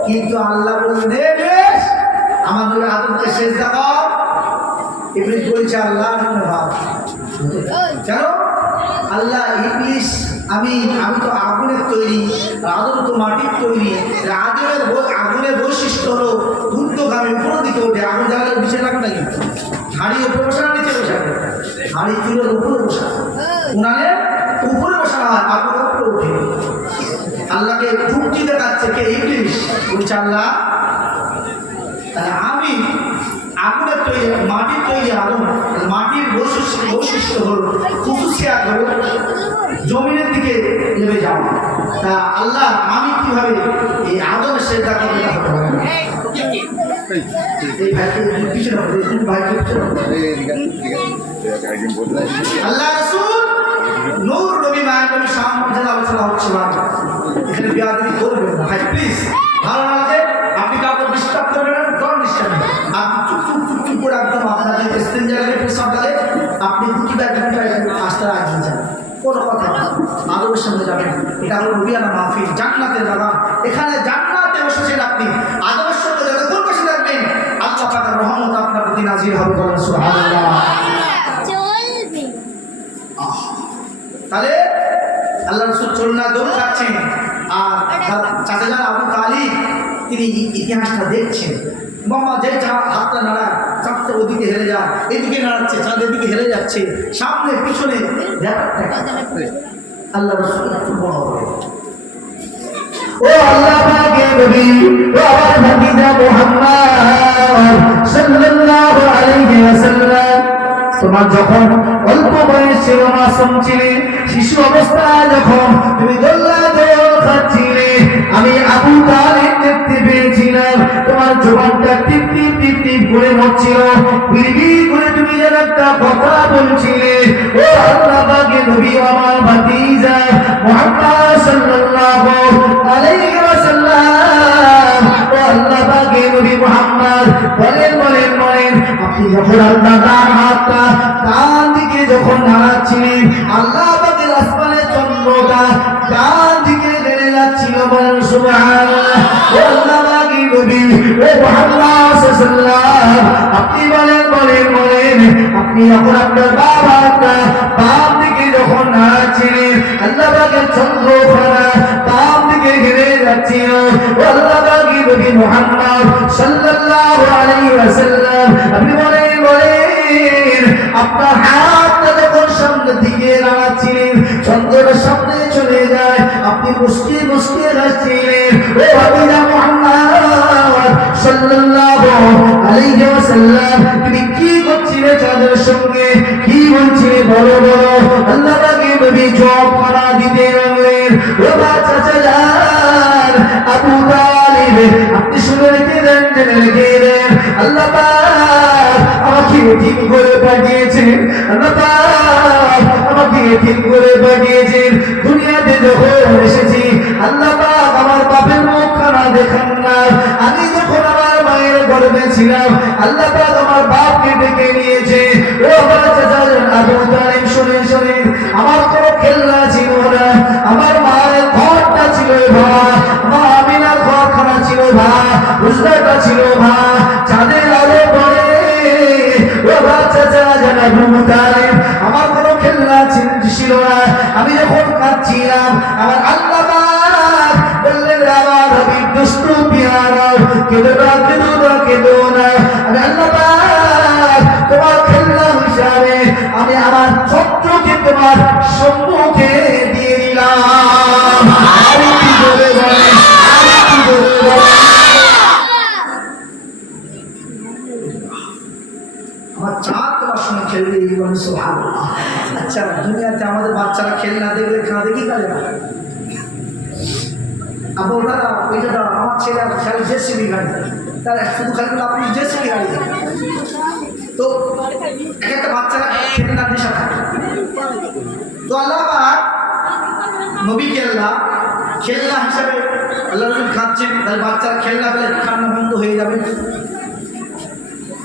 কিন্তু আল্লাহ বললেন ইবলিস আমার নবীর আদবকে সেজদা কর। ইবলিস বলছে আল্লাহ ভাব কেন? আল্লাহ ইবলিস আমি তো আগুনের তৈরি, আদম তো মাটির তৈরি। আগুনের বৈশিষ্ট্য হলো ঊর্ধ্বগামী, উপর দিকে ওঠে। আগুন জ্বালালে নিচে লাগবে নাকি? হাঁড়ি উপরে বসা না নিচে বসা? হাঁড়ি চুলের উপরে বসা, উনানে উপরে বসানো হয়, আগুন উপরে ওঠে। আল্লাহকে যুক্তি দেখাচ্ছে কে? ইবলিস বলছে আল্লাহ তাহলে আমি আগুনের তৈরি, মাটির তৈরি আগুন, মাটির বৈশিষ্ট্য হলো খুশুসিয়াত হলো জমিনের দিকে নেমে যাওয়া। তা আল্লাহ আমি কিভাবে এই আদমের সেজদা করতে হবে? এই ভাইকে পিছনে হবে, ভাইকে পিছনে হবে। আল্লাহ রাসূল নূর নবী মায়ের নবী সম্পর্কে আলোচনা হচ্ছিল, এখানে বিয়াদবি করবেন না ভাই প্লিজ। ভালো না লাগে আপনি কাউকে ডিস্টার্ব করবেন না, কোনো ডিস্টার্ব নেই। আপনি চুপ করে একদম আপনার যে ইস্তেঞ্জা লাগে, পেশাব লাগে, আপনি দুটিটা আসতে আগিয়ে যান, কোনো কথা না, আদবের সঙ্গে যাবেন। এটা হলো রুবিয়ানা মাহফিল, জান্নাতের বাগান। এখানে জান্নাতে বসেছেন আপনি, আদবের সঙ্গে যতক্ষণ বসে থাকবেন আল্লাহ পাকের রহমত আপনার প্রতি নাজির হবে। বলেন সুবহানাল্লাহ। তাহলে আল্লাহ রাসূল চলনা দৌড় খাচ্ছেন, আর চাচা যান আবু তালিব তিনি ইতিহাসটা দেখছেন। মামা যে হাতটা নাড়ায়, চাঁদটা ওদিকে হেরে যায়, এদিকে নাড়াচ্ছে, চাঁদ এদিকে হেরে যাচ্ছে, সামনে পিছনে আল্লাহ রাসূল একটু বড় হবে। ও আল্লাহ পাকের নবী, ও আমার ভাতিজা মুহাম্মদ সাল্লাল্লাহু আলাইহি ওয়াসাল্লাম, তোমার যখন অল্প বয়স ছিল, মাসুম ছিলে, শিশু অবস্থায় যখন তুমি দোল্লা দোল খাচ্ছিলে, আমি আবু তালিব দেখতে পেয়েছিলাম তোমার জবানটা টিপ টিপ টিপ টিপ করে মরছিল, বিড়বিড় করে তুমি যেন একটা কথা বলছিলে। ও আল্লাহ পাকের নবী, আমার ভাতিজা মুহাম্মদ সাল্লাল্লাহু আলাইহি ওয়াসাল্লাম, ও আল্লাহ পাকের নবী মুহাম্মদ বলেন বলেন বলেন, আপনি যখন আল্লাহ তার হাতটা ডান দিকে যখন নাড়াচ্ছিলেন, আল্লাহ পাকের আসমানের চন্দ্রটা ডান দিকে বেড়ে যাচ্ছিল। বলেন সুবহানাল্লাহ। ও আল্লাহ পাকের নবী, ও মুহাম্মদ সাল্লাল্লাহু, আপনি বলেন বলেন বলেন, আপনি যখন আপনার বাবাটা বাম দিকে যখন নাড়াচ্ছিলেন, আল্লাহ পাকের চন্দ্রখানা বাম দিকে ঘিরে যাচ্ছিল। ও আল্লাহ পাকের নবী মুহাম্মদ সাল্লাল্লাহু আলাইহি ওয়াসাল্লাম, আপনি বলেন বলেন, আপনার হাতটা যখন সামনের দিকে নাড়াচ্ছিলেন, চন্দ্রটা সামনে চলে যায়, আপনি মুস্কি মুস্কি হাসছিলেন। ও ভাতিজা মুহাম্মদ সাল্লাল্লাহু আলাইহি ওয়াসাল্লাম, তুমি কি করছিলে চাঁদের সঙ্গে, কি বলছিলে বলো বলো? আল্লাহ পাকের নবী জবাব করা দিতে লাগলেন। ও চাচা যান আবু তালিব, আপনি শুনে রেখে দেন, জেনে রেখে দেন, আল্লাহ পাক আমাকে ঠিক করে পাঠিয়েছেন, আল্লাহ পাক আমাকে ঠিক করে পাঠিয়েছেন। দুনিয়াতে যখন এসেছি, আল্লাহ পাক আমার বাপের মুখখানা দেখান না। আমি যখন আমার মায়ের গর্ভে ছিলাম, আল্লাহ পাক আমার বাপকে ডেকে নিয়েছে। ও আমার চাচা আবু তালিব, শুনেন শুনেন, আমার কোনো খেলনা ছিল না, আমার মায়ের ঘরটা ছিল ভাড়া, মা আমিনার ঘরখানা ছিল ভাড়া, হুজরাটা ছিল ভাড়া, চাঁদের আলো পড়ে। ও চাচা জান আবু তালিব, আমার কোনো খেলনা ছিল না। আমি যখন কাঁদছিলাম, আমার আল্লাহ পাক বললেন, আমার হাবিব দুষ্টু পিয়ারা, কেঁদো না কেঁদো না কেঁদো না, আমি আল্লাহ পাক তোমার খেলনা হিসাবে আমি আমার চক্রকে তোমার সম্মুখে দিয়ে দিলাম। আরে কি বলে বলেন, আরে কি বলে বলেন, আমার চাঁদ তোমার সঙ্গে খেলবে, এই বলে সুবহানাল্লাহ। আচ্ছা, দুনিয়াতে আমাদের বাচ্চারা খেলনা দেখলে কাঁদে কি কাঁদে না? আবু দাদা ওইটা দাও, আমার ছেলে খালি জেসিবি গাড়ি, তার শুধু খালি আপনি জেসিবি গাড়ি তো একটা বাচ্চারা খেলনার নেশা থাকে। তো আল্লাহ পাক নবীকে আল্লাহ খেলনা হিসাবে আল্লাহ রসুল খাচ্ছেন, তাহলে বাচ্চারা খেলনা পেলে কান্না বন্ধ হয়ে যাবে।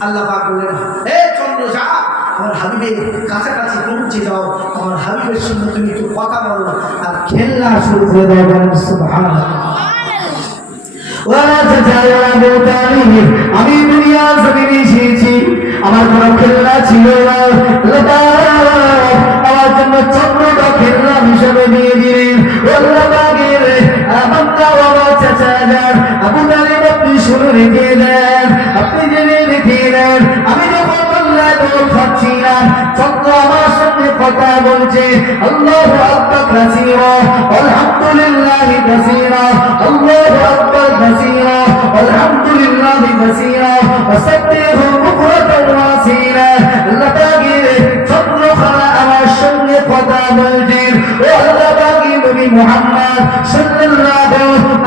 আল্লাহ পাক বললেন, হে চন্দ্র যা আমার হাবিবের কাছাকাছি পৌঁছে যাও, আমার হাবিবের সঙ্গে তুমি একটু কথা বলো আর খেলনা শুরু করে দাও। বলেন সুবহানাল্লাহ। আমি দুনিয়া জমিনে এসেছি, আমার কোনো খেলনা ছিল না, আমার জন্য চন্দ্রটা খেলনা হিসাবে দিয়ে দিলেন। আবু তালিব আপনি শুনে রেখে দেন, আপনি জেনে রেখে দেন, আমি যখন খাচ্ছিলাম চন্দ্র আমার সঙ্গে কথা বলছে, আল্লাহু আকবার কাসীরা আলহামদুলিল্লাহি কাসীরা, আল্লাহু আকবার কাসীরা আলহামদুলিল্লাহি কাসীরা ওয়াসাব্বিহু বুকরাতান ওয়া আসীলা। আল্লাহ পাকের চন্দ্র খানা আমার সঙ্গে কথা বলছেন। ও আল্লাহ পাকের নবী মুহাম্মদ সাল্লাল্লাহু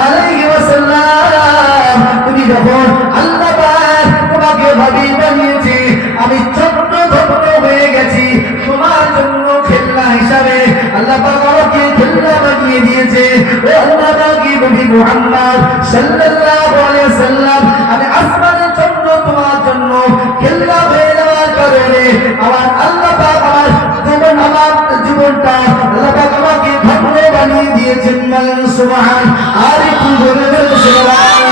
আলাইহি ওয়াসাল্লাম, তুমি যখন আল্লাহ পাক তোমাকে হাবিব বানিয়েছে, আমি চন্দ্র ধন্য হয়ে গেছি তোমার জন্য খেলনা হিসাবে। আল্লাহ পাক আমাকে খেলনা বানিয়ে দিয়েছে। ও আল্লাহ পাকের নবী মুহাম্মদ সাল্লাল্লাহু আলাইহি ওয়াসাল্লাম, আমি আসমানের চন্দ্র তোমার জন্য খেলনা হয়ে যাওয়ার কারণে আমার আল্লাহ পাক আমার জীবনটা আল্লাহ পাক আমাকে ধন্য বানিয়ে দিয়েছেন। সুবহান। আর একটু জোরে বলুন সুবহান।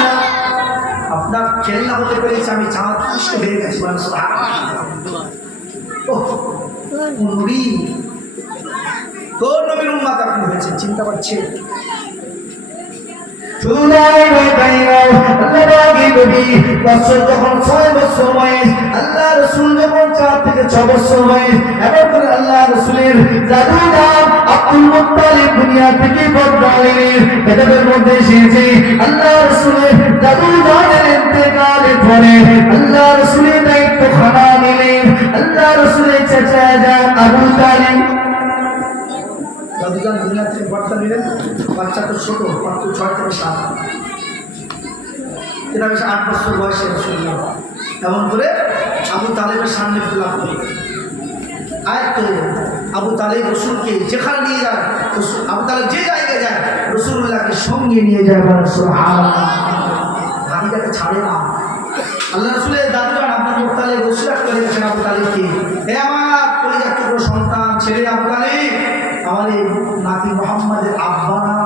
আপনার খেলনা হতে পেরেছে, আমি চাঁদ খুশি হয়ে গেছি। নবী, কোন নবীর উম্মত আপনি হয়েছেন চিন্তা করছেন? শুধু নয় তাই নয়, আল্লাহ নবী বছর যখন 6 বছর বয়স, আল্লাহ রসুল যখন 4 থেকে 6 বছর বয়স, এমন করে আল্লাহ রসুলের দাদু নাম আব্দুল মুত্তালিব দুনিয়া থেকে বদলালেন। বেদের মধ্যে এসেছে আল্লাহ রসুলের দাদু নামের ইন্তেকালের পরে আল্লাহ রসুলের দায়িত্ব খানা নিলেন আল্লাহ রসুলের চাচা যান আবু তালিব। দাদুজান দুনিয়া থেকে বার্তা নিলেন, বাচ্চা তো ছোট, মাত্র 6 থেকে 7, এটা বেশ 8 বছর বয়সে শুনলাম। এমন করে আবু তালেবের সামনে লাভ করি আয়াত করে আবু তালেব রসুলকে যেখানে নিয়ে যায়, আবু তালেব যে জায়গায় যায় রসুল্লাহকে সঙ্গে নিয়ে যায়। দাদিটাকে ছাড়ে না। আল্লাহ রসুলের দাদুজান আব্দুল মুত্তালিব ওসিয়ত করে গেছেন আবু তালেবকে, হে আমার কলিজার টুকরো সন্তান ছেলে আবু তালেব, আমার এই নাতি মোহাম্মদের আব্বা না,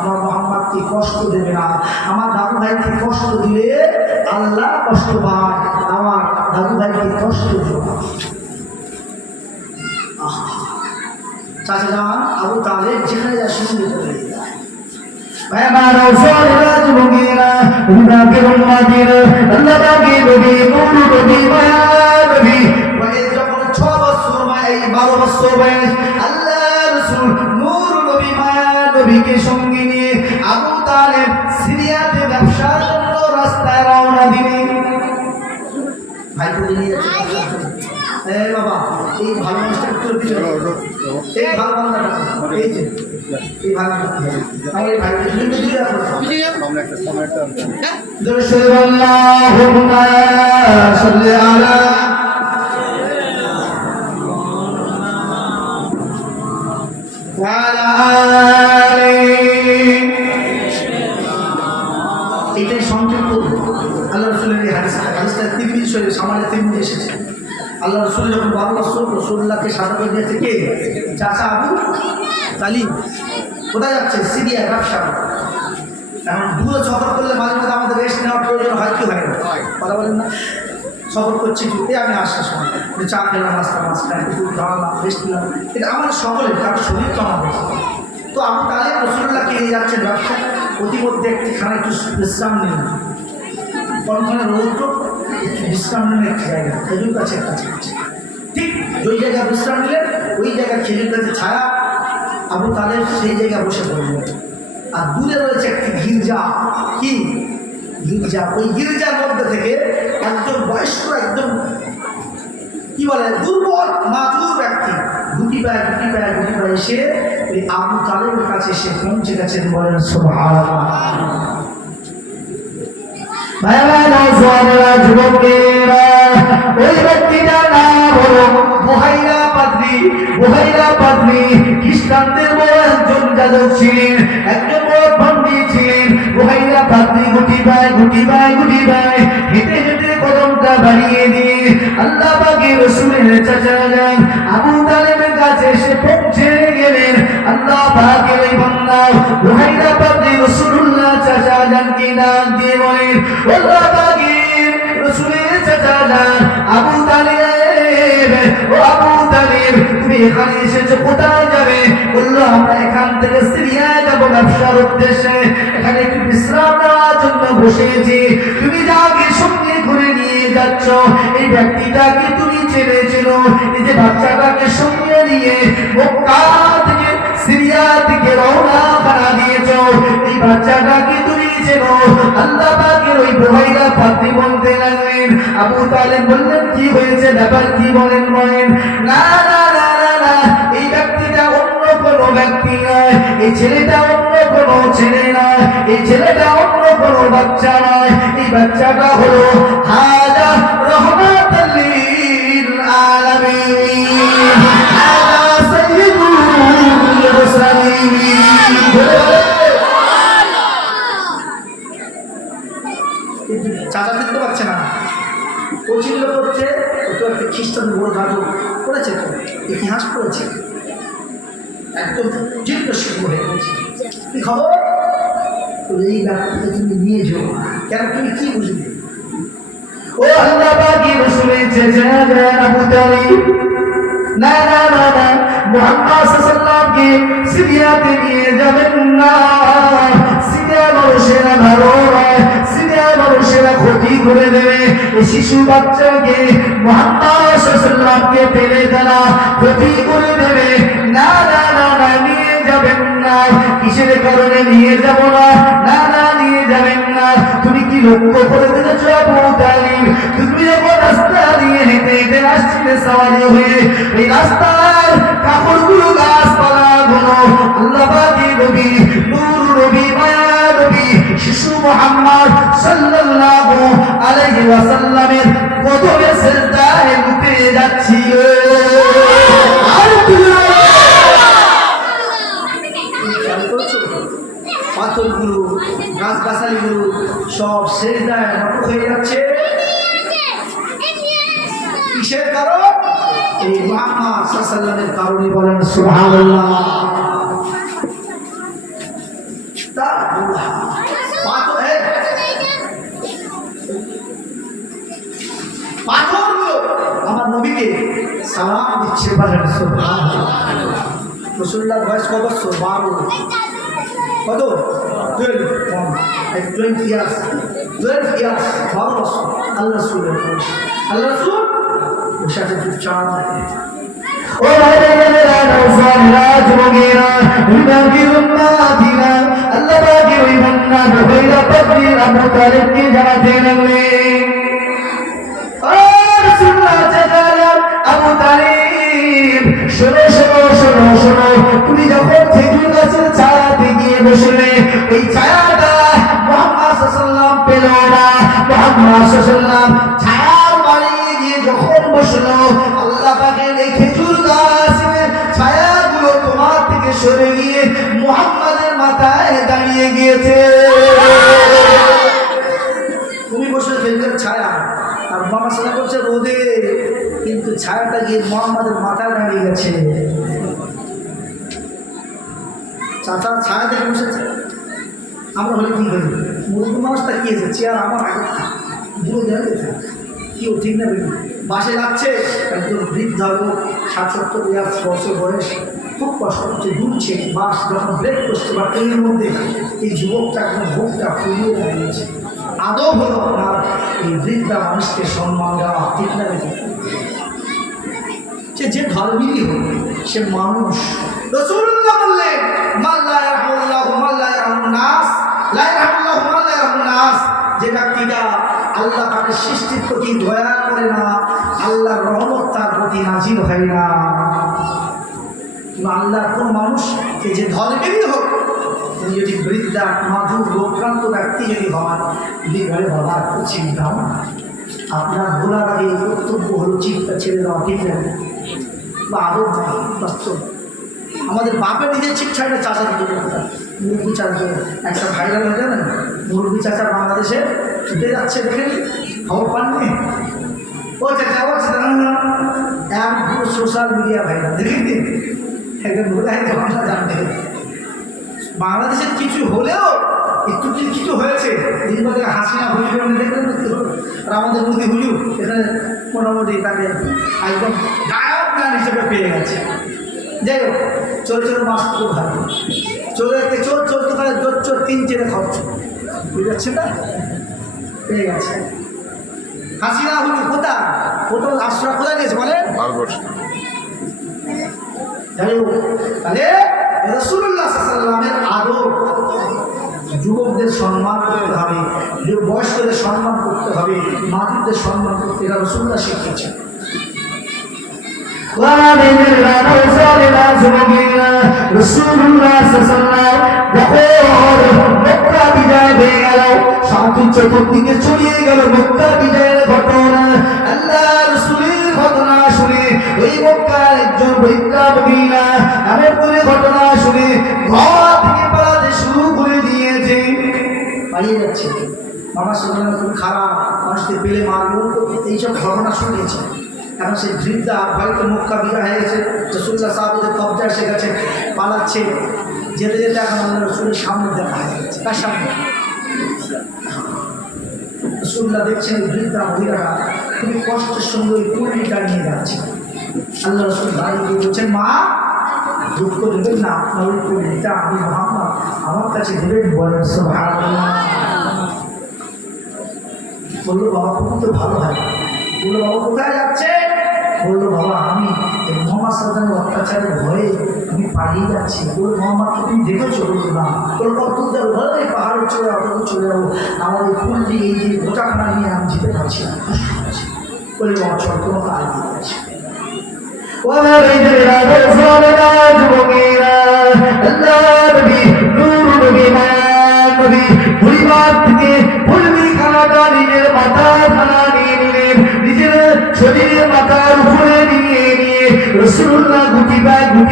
আমার মোহাম্মদকে কষ্ট দেবে না। আমার দাদু ভাইকে কষ্ট দিলে আল্লাহ কষ্ট পায়, আমার দাদু ভাইকে কষ্ট দেবে না। চাচা যান আবু তালেব যেখানে যায় সঙ্গে করে যায়। যখন 6 বছর 12 বছর বয়স, আল্লাহ রসুল নূর নবী মায়া নবীকে সঙ্গে নিয়ে আবু তালেব সিরিয়াতে ব্যবসার জন্য রাস্তায় রওনা দিলেন। ভাই বাবা এই ভালো মানুষটা উত্তর দিল, এই ভালো বান্দাটা, এই যে এই ভালো আমার এই ভাইকে শুনতে দিয়ে আল্লাহুম্মা সাল্লি আলা এটাই সংক্ষিপ্ত আল্লাহ রসুলের এই হাদিসটা তিরমিজি শরীফ সামান্য তিরমিজি এসেছে। আল্লাহ রসুল যখন 12 বছর রসুল্লাহকে সাদা করে দিয়েছে কে? চাচা আবু তালিব। কোথায় যাচ্ছে? সিরিয়া ব্যবসা। এখন দূরে সফর করলে মাঝে মাঝে আমাদের রেস্ট নেওয়ার প্রয়োজন হয় কি হয় না? কথা বলেন না? সফর করছি টুকতে আমি আসার সময় চা খেলাম, নাস্তা মাঝখানে একটু দাঁড়ালাম, রেস্ট নিলাম, এটা আমার সকলে, কারণ শরীর তো আমাদের। তো আবু তালেব রসুল্লাহকে নিয়ে যাচ্ছে ব্যবসা, প্রতিমধ্যে একটিখানে একটু বিশ্রাম নিলেন। কোনখানে রৌদ্র বিশ্রাম নিলেন একটি জায়গা, খেজুর গাছের কাছে। ঠিক ওই জায়গায় বিশ্রাম নিলেন, ওই জায়গায় খেজুর গাছের ছায়া, আবু তালেব সেই জায়গায় বসে পড়লেন। আর দূরে রয়েছে একটি গির্জা। কি গির্জা? ওই গির্জার মধ্যে থেকে একজন বয়স্ক, একদম কি বলে দুর্বল মাতুর ব্যক্তি গুটি পায় এসে ওই আবু তালেবের কাছে এসে পৌঁছে গেছেন। বলেন সুবহানাল্লাহ। ভাইরা যুবকেরা ওই ব্যক্তিটার নাম হলো বুহাইরা পাদ্রী। বুহাইরা পাদ্রী খ্রিস্টানদের বড় একজন যাজক ছিলেন, একজন বড় পণ্ডিত ছিলেন। বুহাইরা পাদ্রী গুটি বাই হেঁটে হেঁটে কদমটা বাড়িয়ে দিয়ে আল্লাহ পাকের রাসূলের চাচা যান আবু তালেবের কাছে এসে পৌঁছে গেলেন। আল্লাহ পাকের এই বান্দা বুহাইরা পাদ্রী রাসূলুল্লাহ চাচা জানকে ডাক দিয়ে বলেন, আল্লাহ পাকের রাসূলের চাচা যান আবু তালেব, ও আবু তালেব তুমি এখানে এসেছো, কোথায় যাবে? বললো আমরা এখান থেকে সিরিয়া যাব ব্যবসার উদ্দেশ্যে, এখানে একটু বিশ্রাম নেওয়ার জন্য বসেছি। তুমি যাকে সঙ্গে করে নিয়ে যাচ্ছ এই ব্যক্তিটাকে তুমি চেনেছিল? এই যে বাচ্চাটাকে সঙ্গে নিয়ে মক্কা থেকে সিরিয়া থেকে রওনা করা দিয়েছ, এই বাচ্চাটাকে তুমি চেনো? আল্লাহ পাকের ওই বুহাইরা পাদ্রী বলতে লাগলেন। আবু তালেব বললেন, কি হয়েছে, ব্যাপার কি বলেন? না না না না না, এই ব্যক্তিটা অন্য কোনো ব্যক্তি নয়, এই ছেলেটা অন্য কোনো ছেলে নয়, এই ছেলেটা অন্য কোনো বাচ্চা নয়, এই বাচ্চাটা হলো হাজা রহমাতুল লিল আলামিন, হাজা সাইয়্যিদুল মুরসালিন। চাচা দেখতে পাচ্ছে না, কোচিং করছে, একটা খ্রিস্টান বড় যাজক করেছে, তো ইতিহাস পড়েছে, একদম জীর্ণ শিল্প হয়ে গেছে। কি খবর? এই ব্যাপারটা তুমি নিয়ে যাও, কেন তুমি কি বুঝবে? ও আল্লাহ পাকের রাসূলের চাচা যান আবু তালিব, না না না না, মুহাম্মদ সাল্লাল্লাহু আলাইহি সিরিয়াতে নিয়ে যাবেন না। সিরিয়া মানুষেরা ভালো নয়, সিরিয়া মানুষেরা ক্ষতি করে দেবে। এই শিশু বাচ্চাকে মুহাম্মদ সাল্লাল্লাহু আলাইহি ফেলে দেওয়া ক্ষতি করে দেবে। না না না না, নিয়ে যাবেন না। কিসের কারণে নিয়ে যাব না? না না, নিয়ে যাবেন না। তুমি কি লক্ষ্য করে দেখেছো আবু তালিব, তুমি যখন রাস্তা দিয়ে হেঁটে হেঁটে আসছিলে সাওয়ারি হয়ে, এই রাস্তার কাপড়গুলো গাছপালাগুলো আল্লাহ পাকের নবী নূর নবী মায়া নবী শিশু মুহাম্মদ সাল্লাল্লাহু আলাইহি ওয়াসাল্লামের কদমে সিজদায় লুটে যাচ্ছিল। আর পাথরগুলো গাছগাছালিগুলো সব সিজদায় নত হয়ে যাচ্ছে। কিসের কারণ? এই মুহাম্মদ সাল্লাল্লাহু আলাইহি ওয়াসাল্লামের কারণে। বলেন সুবহানাল্লাহ। পাথরগুলো আমার নবীকে সালাম দিচ্ছে। বলেন সুবহানাল্লাহ। রাসূলুল্লাহ বয়স কত বছর? 12। কত? 12 ইয়ার্স। 12 ইয়ার্স, 12 বছর আল্লাহ রাসূলের বয়স। আল্লাহ রাসূল সাথে চুপচাপ ও ভাইরা নওসারা যুবকেরা, বিভাগীর উম্মাতিরা, আল্লাহ পাকের ওই বান্দা বুহাইরা পাদ্রী আবু তালেবকে জানাতে লাগলেন, ও রাসূলুল্লাহ চাচা আবু তালেব, শোনো শোনো শোনো শোনো, তুমি যখন খেজুর গাছের ছায়াতে গিয়ে বসলে, এই ছায়াটা মুহাম্মদ সাল্লাল্লাহু আলাইহি ওয়াসাল্লাম পেল না। মুহাম্মদ সাল্লাল্লাহু আলাইহি ওয়াসাল্লাম ছায়ার বাড়িয়ে গিয়ে যখন বসলো, আল্লাহ পাকের এই খেজুর গাছের ছায়াগুলো তোমার থেকে সরে গিয়ে মুহাম্মাদের মাথায় দাঁড়িয়ে গিয়েছে। তুমি বসে খেজুরের ছায়া, আর মুহাম্মদ সাল্লাল্লাহু আলাইহি ওয়াসাল্লাম করছে রোদে, কিন্তু ছায়াটা গিয়ে মুহাম্মাদের মাথায় দাঁড়িয়ে গেছে। চাচা ছায়া দেখে বসেছে, আমরা হলে কি করি? মুরব্বী মানুষ তাকিয়েছে, চেয়ার আমার আগে বুড়ো দাঁড়িয়েছে, কেউ ঠিক না বেশি বাসে যাচ্ছে, একজন বৃদ্ধ লোক 60-70 বছর বয়স, খুব কষ্ট হচ্ছে, ঘুরছে, বাস যখন ব্রেক করছে বা ট্রেনের মধ্যে এই যুবকটা একদম বুকটা ফুলিয়ে দাঁড়িয়েছে। আদৌ হলো আপনার এই বৃদ্ধা মানুষকে সম্মান দেওয়া, ঠিক না বেশি? যে ধর্মীয় হোক, সে মানুষ। রাসূলুল্লাহ বললেন, মান লা ইয়ারহামুল্লাহু মান লা ইয়ারহামুন নাস, লা ইয়ারহামুল্লাহু মান লা ইয়ারহামুন নাস। যে ব্যক্তিটা আল্লাহ তাদের সৃষ্টির প্রতি দয়া করে না, আল্লাহর রহমত তার প্রতি নাজিল হয় না। আল্লাহর কোন মানুষ যে ধর্মেরই হোক, তুমি যদি বৃদ্ধা মাধুর রোগক্রান্ত ব্যক্তি যদি হন, যদি ঘরে বাবা চিন্তাও না, আপনার ভোলার আগে কর্তব্য হলো চিন্তা ছেড়ে দেওয়া ঠিক না বা আদর বাস্তব আমাদের বাপের নিজের ঠিক ছাড়া চাষার মুরগি চাষ একটা ভাইরাল হয়ে যাবে না মুরগি চাষা বাংলাদেশে ছুটে যাচ্ছে দেখেন খবর পাননি ও চাচা ও এক পুরো সোশ্যাল মিডিয়া ভাইরাল দেখেন একদম ঘটনা জানতে বাংলাদেশের কিছু হলেও একটু কিছু হয়েছে দিনবার থেকে হাসিনা হুজুর আপনি দেখলেন আর আমাদের মোদী হুজুর এখানে মোটামুটি তাকে একদম গায়ক গান হিসেবে পেয়ে গেছে যাই হোক চোর চোর মাস খুব ভালো চোরকে চোর চলতে পারে চোর চোর তিন চেনে খরচ বুঝতে পারছেন না পেয়ে গেছে হাসিনা হুজুর কোথায় প্রথম আশ্রয় কোথায় গেছে বলে যাই হোক তাহলে রাসূলুল্লাহ সাল্লাল্লাহু আলাইহি ওয়াসাল্লামের আদব যুবকদের সম্মান করতে হবে বয়স্কদের সম্মান করতে হবে মাতৃদের সম্মান করতে এরা রাসূলুল্লাহ শিখিয়েছেন চতুর্দিকে ছড়িয়ে গেল মক্কা বিজয়ের ঘটনা আল্লাহ রাসূলের ঘটনা শুনে ওই মক্কার একজন বৃদ্ধা মহিলা এমন করে ঘটনা শুনে ঘর থেকে পালাতে শুরু করে দিয়েছে পালিয়ে যাচ্ছে আমার সঙ্গে খুব খারাপ মানুষকে পেলে মারবো এইসব ঘটনা শুনিয়েছে এখন সেই বৃদ্ধা হয়তো মক্কা বিজয় হয়ে গেছে রাসূলুল্লাহ সাহাবীদের কবজা এসে গেছে পালাচ্ছে যেতে যেতে এখন আল্লাহ রাসূলের সামনে দেখা হয়ে গেছে তার সামনে রাসূলুল্লাহ দেখছেন বৃদ্ধা মহিলারা খুবই কষ্টের সঙ্গে ওই কুড়িটা নিয়ে যাচ্ছে আল্লাহ রাসূল দাঁড়িয়ে বলছেন মা দুঃখ দেবেন না আপনার ওই কুড়িটা আমি মুহাম্মদ আমার কাছে দেবেন বলেন সুবহানাল্লাহ বললো বাবা খুব তো ভালো হয় বললো বাবা কোথায় যাচ্ছে বললো বাবা আমি মোহাম্মদ সাল্লাল্লাহু অত্যাচারের ভয়ে আমি পালিয়ে যাচ্ছি বললো মোহাম্মদকে তুমি দেখেছো বললো না বললো কত যাবো ভালো পাহাড়ে চলে অত চলে যাবো আমার এই ফুল দিয়ে এই যে গোটাখানা নিয়ে আমি যেতে পারছি না বলে বাবা চল তোমাকে আগে দিয়ে যাচ্ছি পরিবার থেকে ফুলমি খানাটা নিজের মাথার খানা নিয়ে নিলেন নিজের শরীরের মাথার উপরে নিয়ে নিয়ে রাসূলুল্লাহ গুটি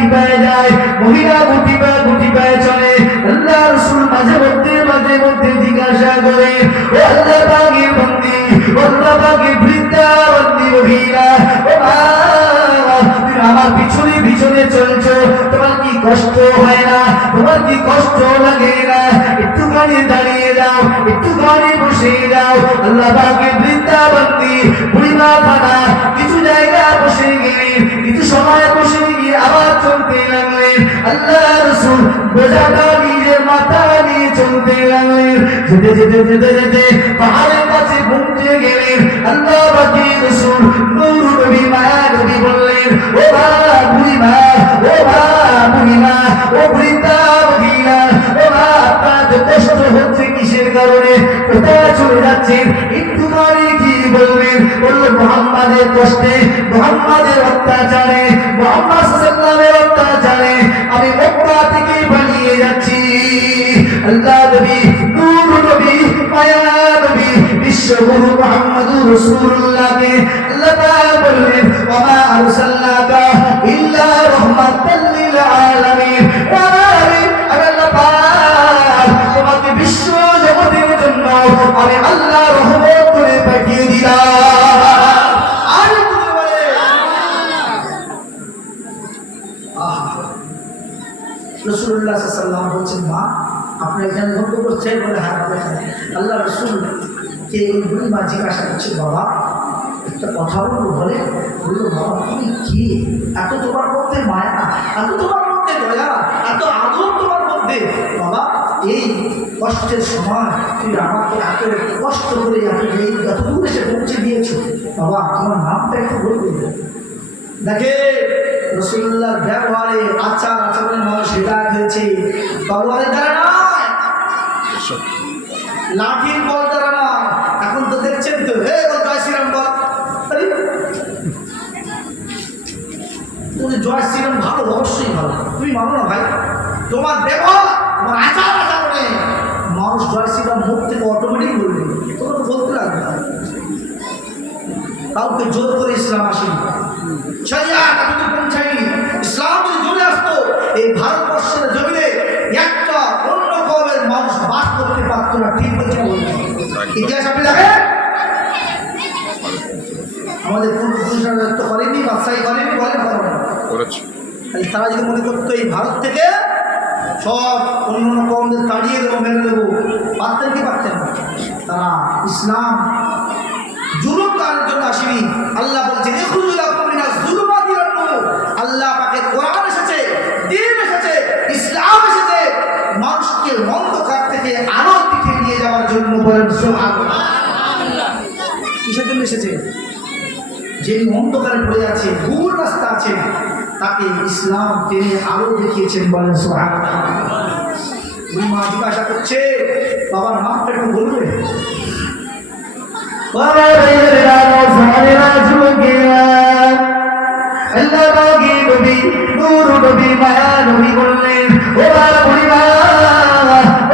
পায়ে যায় মহিলা গুটি পায়ে চলে আল্লাহ রাসূল মাঝে মধ্যে জিজ্ঞাসা করে ও আল্লাহ পাকের বন্দী ও আল্লাহ পাকের বৃদ্ধা বন্দী মহিলা ও আমার পিছনে চলছো তোমার কি কষ্ট হয় না তোমার কি কষ্ট লাগে না একটুখানি দাঁড়িয়ে যাও একটুখানি বসে যাও আল্লাহ পাকের বৃদ্ধা বন্দী বুড়িমা খানা কিছু জায়গা বসে গেলেন কিছু সময় বসে গিয়ে আবার চলতে লাগলেন আল্লাহ রাসূল বোঝাটা নিজের মাথা নিয়ে চলতে লাগলেন যেতে পাহাড়ের কাছে পৌঁছে গেলেন আল্লাহ পাকের রাসূল নূর নবী মায়া নবী বললেন ও বুড়িমা ও বৃদ্ধা মহিলা ও মা আপনার কষ্ট হচ্ছে কিসের কারণে কোথায় চলে যাচ্ছেন একটুখানি কি বলবেন বললো মুহাম্মাদের কষ্টে মুহাম্মাদের অত্যাচারে মুহাম্মদ সাল্লাল্লাহু আলাইহি অত্যাচারে আমি মক্কা থেকে পালিয়ে যাচ্ছি আল্লাহ নবী নূর নবী মায়া নবী বিশ্বগুরু মুহাম্মদুর রাসূলুল্লাহকে আল্লাহ তাআলা বললেন ওয়া মা আরসালনাকা ইল্লা রাহমাতাল লিল আলামিন আল্লাহ পাক তোমাকে বিশ্ব জগতের জন্য আমি আল্লাহ রহমত করে পাঠিয়ে দিলাম আর তুমি বলে রাসূলুল্লাহ সাল্লাল্লাহু আলাইহি ওয়াসাল্লাম বলছেন মা আপনি এখানে গল্প করছেন বলে হ্যাঁ আল্লাহ রাসূল কে ওই বুড়ি মা জিজ্ঞাসা করছে বাবা একটা কথা বলে বললো বাবা তুমি কি এত তোমার মধ্যে মায়া এত তোমার মধ্যে দয়া এত আদর তোমার মধ্যে বাবা এই কষ্টের সময় তুই আমাকে এত কষ্ট করে এত দূর এসে পৌঁছে দিয়েছো বাবা তোমার নামটা একটু বলবে দেখে রাসূলুল্লাহ ব্যবহারে আচরণের মানুষ হৃদায়ত হয়েছে তলোয়ারের দ্বারা নয় লাঠির বল দ্বারা নয় এখন তো দেখছেন তো হে জয় শ্রীরাম বল তুমি জয় শ্রীরাম ভালো অবশ্যই ভালো তুমি মানো না ভাই তোমার ব্যবহার তোমার আচরণে মানুষ জয় শ্রীরাম মুখ থেকে অটোমেটিক বলবে তোমার তো বলতে লাগবে কাউকে জোর করে ইসলাম আসেনি, শরিয়াত এতদূর পৌঁছায়নি। ইসলাম যদি চলে আসতো এই ভারতবর্ষের জমিনে একটা অন্য কওমের মানুষ বাস করতে পারত না। ঠিক বলছি না? ইতিহাস আপনি দেখেন, আমাদের পূর্বপুরুষরা তো করেনি, বাদশাহী করেনি, বলেন করেছে। তারা যদি মনে করতো এই ভারত থেকে সব অন্য অন্য কওমদের তাড়িয়ে দেবো, মেরে দেবো, পারতেন কি পারতেন না? তারা ইসলাম জুলুম করার জন্য আসেনি। আল্লাহ বলছেন আল্লাহ পাকের কোরআন এসেছে, দ্বীন এসেছে, ইসলাম এসেছে মানুষকে অন্ধকার থেকে আলোর দিকে নিয়ে যাওয়ার জন্য। বলেন সুবহানাল্লাহ। কিসের জন্য এসেছে? যে অন্ধকারে পড়ে আছে, ভুল রাস্তা আছে, তাকে ইসলাম টেনে আলো দেখিয়েছেন। বলেন সুবহানাল্লাহ। ওই মা জিজ্ঞাসা করছে, বাবার নামটা একটু বলবে? আল্লাহ বাগি নবী নূর নবী মায়া নবী বললেন, ও মা বুড়িমা,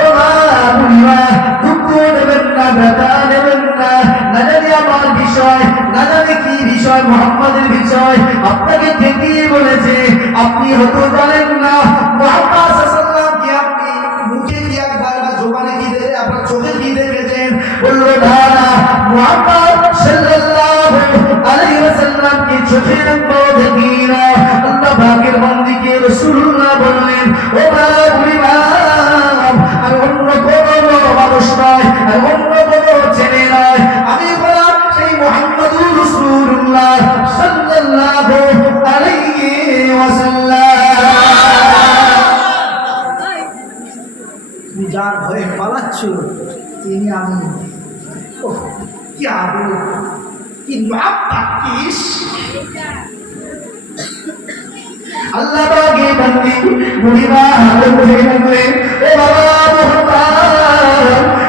ও মা বুড়িমা, দুঃখ নেবেন না, ব্যথা নেবেন না। না জানি আমার বিষয়, না জানি কি বিষয়, মুহাম্মাদের বিষয় আপনাকে ঠিকই বলেছে, আপনি হয়তো জানেন না মুহাম্মদ সাল্লাল্লাহু কি আপনি মুখে কি একবার বা জবানে কি দেখে, আপনার চোখে কি দেখেছেন? বলল না না, মুহাম্মদ সাল্লাল্লাহু আলাইহি ওয়াসাল্লাম কি চোখের দেখি না। আল্লাহ পাকের বান্দিকে রাসূলুল্লাহ বললেন, ও মা বুড়িমা, আর অন্য কোনো মানুষ নয়, আর অন্য কোনো ছেলে নয়, আমি বললাম সেই মুহাম্মদুর রাসূলুল্লাহ সাল্লাল্লাহু আলাইহি ওয়াসাল্লাম। তুমি যার ভয়ে পালাচ্ছ তিনি আমি। ওহ কি আদর, কি মহব্বত, কি ইশক। আল্লাহ বাগি বান্দি বুড়িমা বললেন, ও বাবা মুহাম্মদ,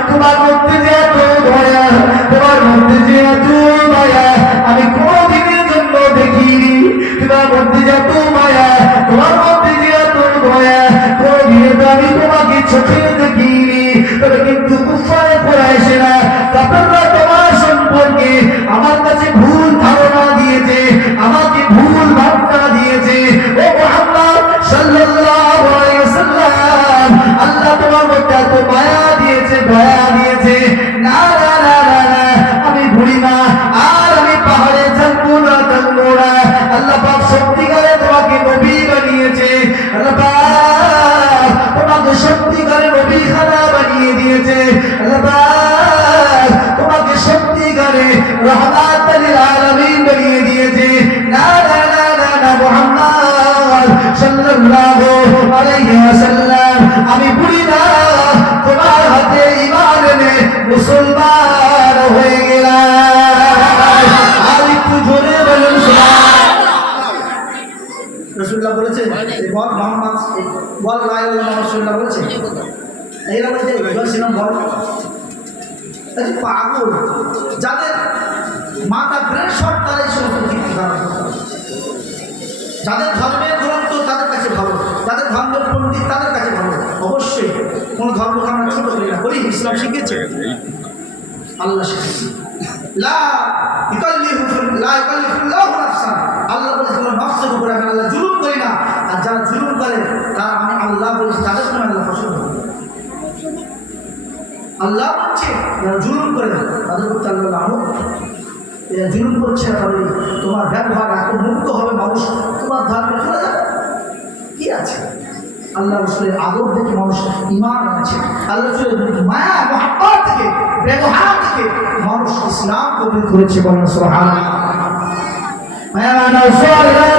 তোমার মধ্যে যে এত দয়া, তোমার মধ্যে যে এত মায়া আমি কোনদিনের জন্য দেখিনি। তোমার মধ্যে যে এত মায়া, তোমার মধ্যে যে এত দয়া কোনদিনে তো আমি তোমাকে চোখে দেখিনি। তবে কিন্তু কুফারে কুরাইশেরা কাফেররা তোমার সম্পর্কে আমার কাছে ভুল ধারণা দিয়েছে, আমাকে ভুল ভাবনা দিয়েছে। ও মুহাম্মদ সাল্লাল্লাহু আলাইহি ওয়াসাল্লাম, আল্লাহ তোমার মধ্যে এত মায়া দিয়েছে, দয়া দিয়েছে। না না না না না, আমি বুড়িমা আর আমি পাহাড়ে থাকবো না, থাকবো না। আল্লাহ পাক সত্যিকারে তোমাকে নবী বানিয়েছে, আল্লাহ পাক তোমাকে সত্যিকারে নবী খানা বানিয়ে দিয়েছে, আল্লাহ পাক তোমাকে সত্যিকারে রাহমাতুল লিল আলামিন বানিয়ে দিয়েছে। না না না না না, মুহাম্মদ সাল্লাল্লাহু আলাইহি ওয়াসাল্লাম, আমি বুড়িমা তোমার হাতে ঈমান এনে মুসলমান হয়ে গেলাম। আর একটু জোরে বলুন সুবহানাল্লাহ। রাসূলুল্লাহ বলেছেন, বল মুহাম্মদ, বল লা ইলাহা ইল্লাল্লাহ, রাসূলুল্লাহ বলেছেন। এরা বলছে ইব্রাহিম বল। এই পাগল যাদের মাথা ব্রেন শর্ট, তারাই সমস্ত ঠিক ধারণা করে। যাদের ধর্মের গ্রন্থ তাদের কাছে ভালো, যাদের ধর্মের পণ্ডিত তাদের কাছে ভালো। অবশ্যই কোনো ধর্মকে আমরা ছোট করি না, বলি ইসলাম শিখেছে, আল্লাহ শিখেছে। আল্লাহ বলেছে কোনো নফসের উপরে আমি আল্লাহ জুলুম করি না। আর যারা জুলুম করে তারা আমি আল্লাহ বলেছি তাদের কোনো আল্লাহ পছন্দ করে। আল্লাহ বলছে যারা জুলুম করে তাদের প্রতি আল্লাহ লানত। এরা জুলুম করছে, তাহলে তোমার ব্যবহার এত মুক্ত হবে, মানুষ তোমার ধর্মে চলে যাবে। কি আছে? আল্লাহ রসুলের আদর থেকে মানুষ ঈমান এনেছে, আল্লাহ রসুলের মায়া মহব্বত থেকে, ব্যবহার থেকে মানুষ ইসলাম কবুল করেছে। বলেন সুবহানাল্লাহ। মায়া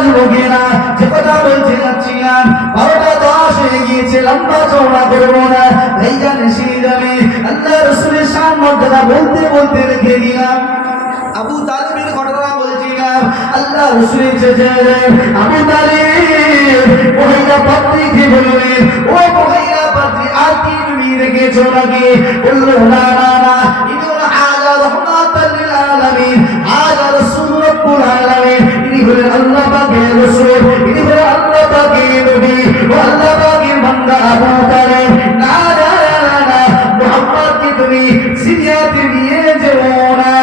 যুবকেরা, যে কথা বলতে যাচ্ছিলাম 12:10 হয়ে গিয়েছে, লম্বা চওড়া করবো না, এইখানে সেই যাবে। আল্লাহ রসুলের শান মর্যাদা বলতে বলতে রেখে দিলাম। আবু তালিবের ঘটনা বলছিলাম। আল্লাহ রসুলের আবু তালিব মহিলা পাত্রীকে বললেন, ও মহিলা পাত্রী, আর কি তুমি রেখেছো নাকি? বললো না না না, ইনি হলো আলা রাহমাতাল লিল আলামিন, আলা রাসূল রাব্বুল আলামিন। ইনি হলেন আল্লাহ পাকের রাসূল, ইনি হলেন আল্লাহ পাকের নবী, ও আল্লাহ পাকের বান্দা আবু তালিব। না না না না, মুহাম্মদকে তুমি সিরিয়াতে নিয়ে যেও না।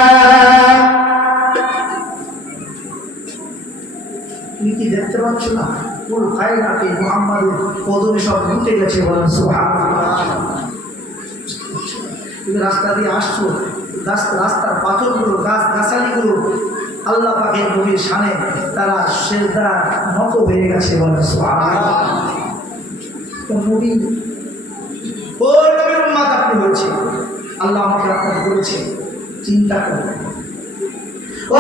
ছুটে গেছে, বলেন সুবহানাল্লাহ। তুমি রাস্তা দিয়ে আসছো, রাস্তার পাথরগুলো, গাছালিগুলো আল্লাহ পাকের নবীর শানে তারা সেজদা নত হয়ে গেছে, বলেন সুবহানাল্লাহ। নবী ওই নবীর উম্মত আপনি হয়েছে, আল্লাহ আমাকে আপনাকে বলেছে চিন্তা করবেন। ও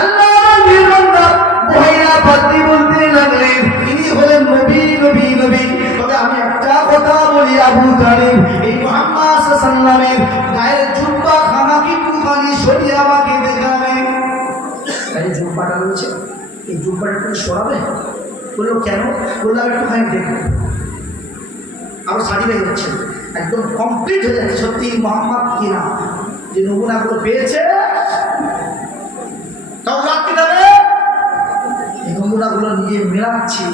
আল্লাহ নবীর বান্দা বহাইয়া পাতি বলতে লাগলেন, ইনি হলেন নবী নবী নবী। তবে আমি একটা কথা বলি আবু তালিব, এই মুহাম্মদ সাল্লাল্লাহু আলাইহি ওয়াসাল্লামের গায়ের জুব্বা খানা কিন্তু খালি সরিয়ে আমাকে দেখাবেন। এই জুব্বাটা রয়েছে, এই জুব্বাটা একটু সরাবে। বললো কেন? বললাম একটুখানি দেখো। আরো শাড়ি হয়ে যাচ্ছে, একদম কমপ্লিট হয়ে যাচ্ছে। সত্যি মোহাম্মদ কিনা যে নমুনাগুলো পেয়েছে, তাও রাখতে যাবে এই নমুনাগুলো নিজে মেলাচ্ছি।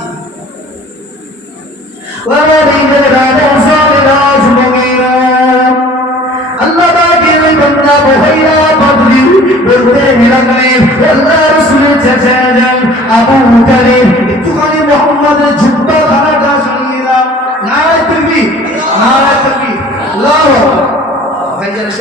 আল্লাহ পাকের ওই বান্দা বহাইয়া পাতি বলতে লাগলেন, আল্লাহ রাসূলের চাচা যান আবু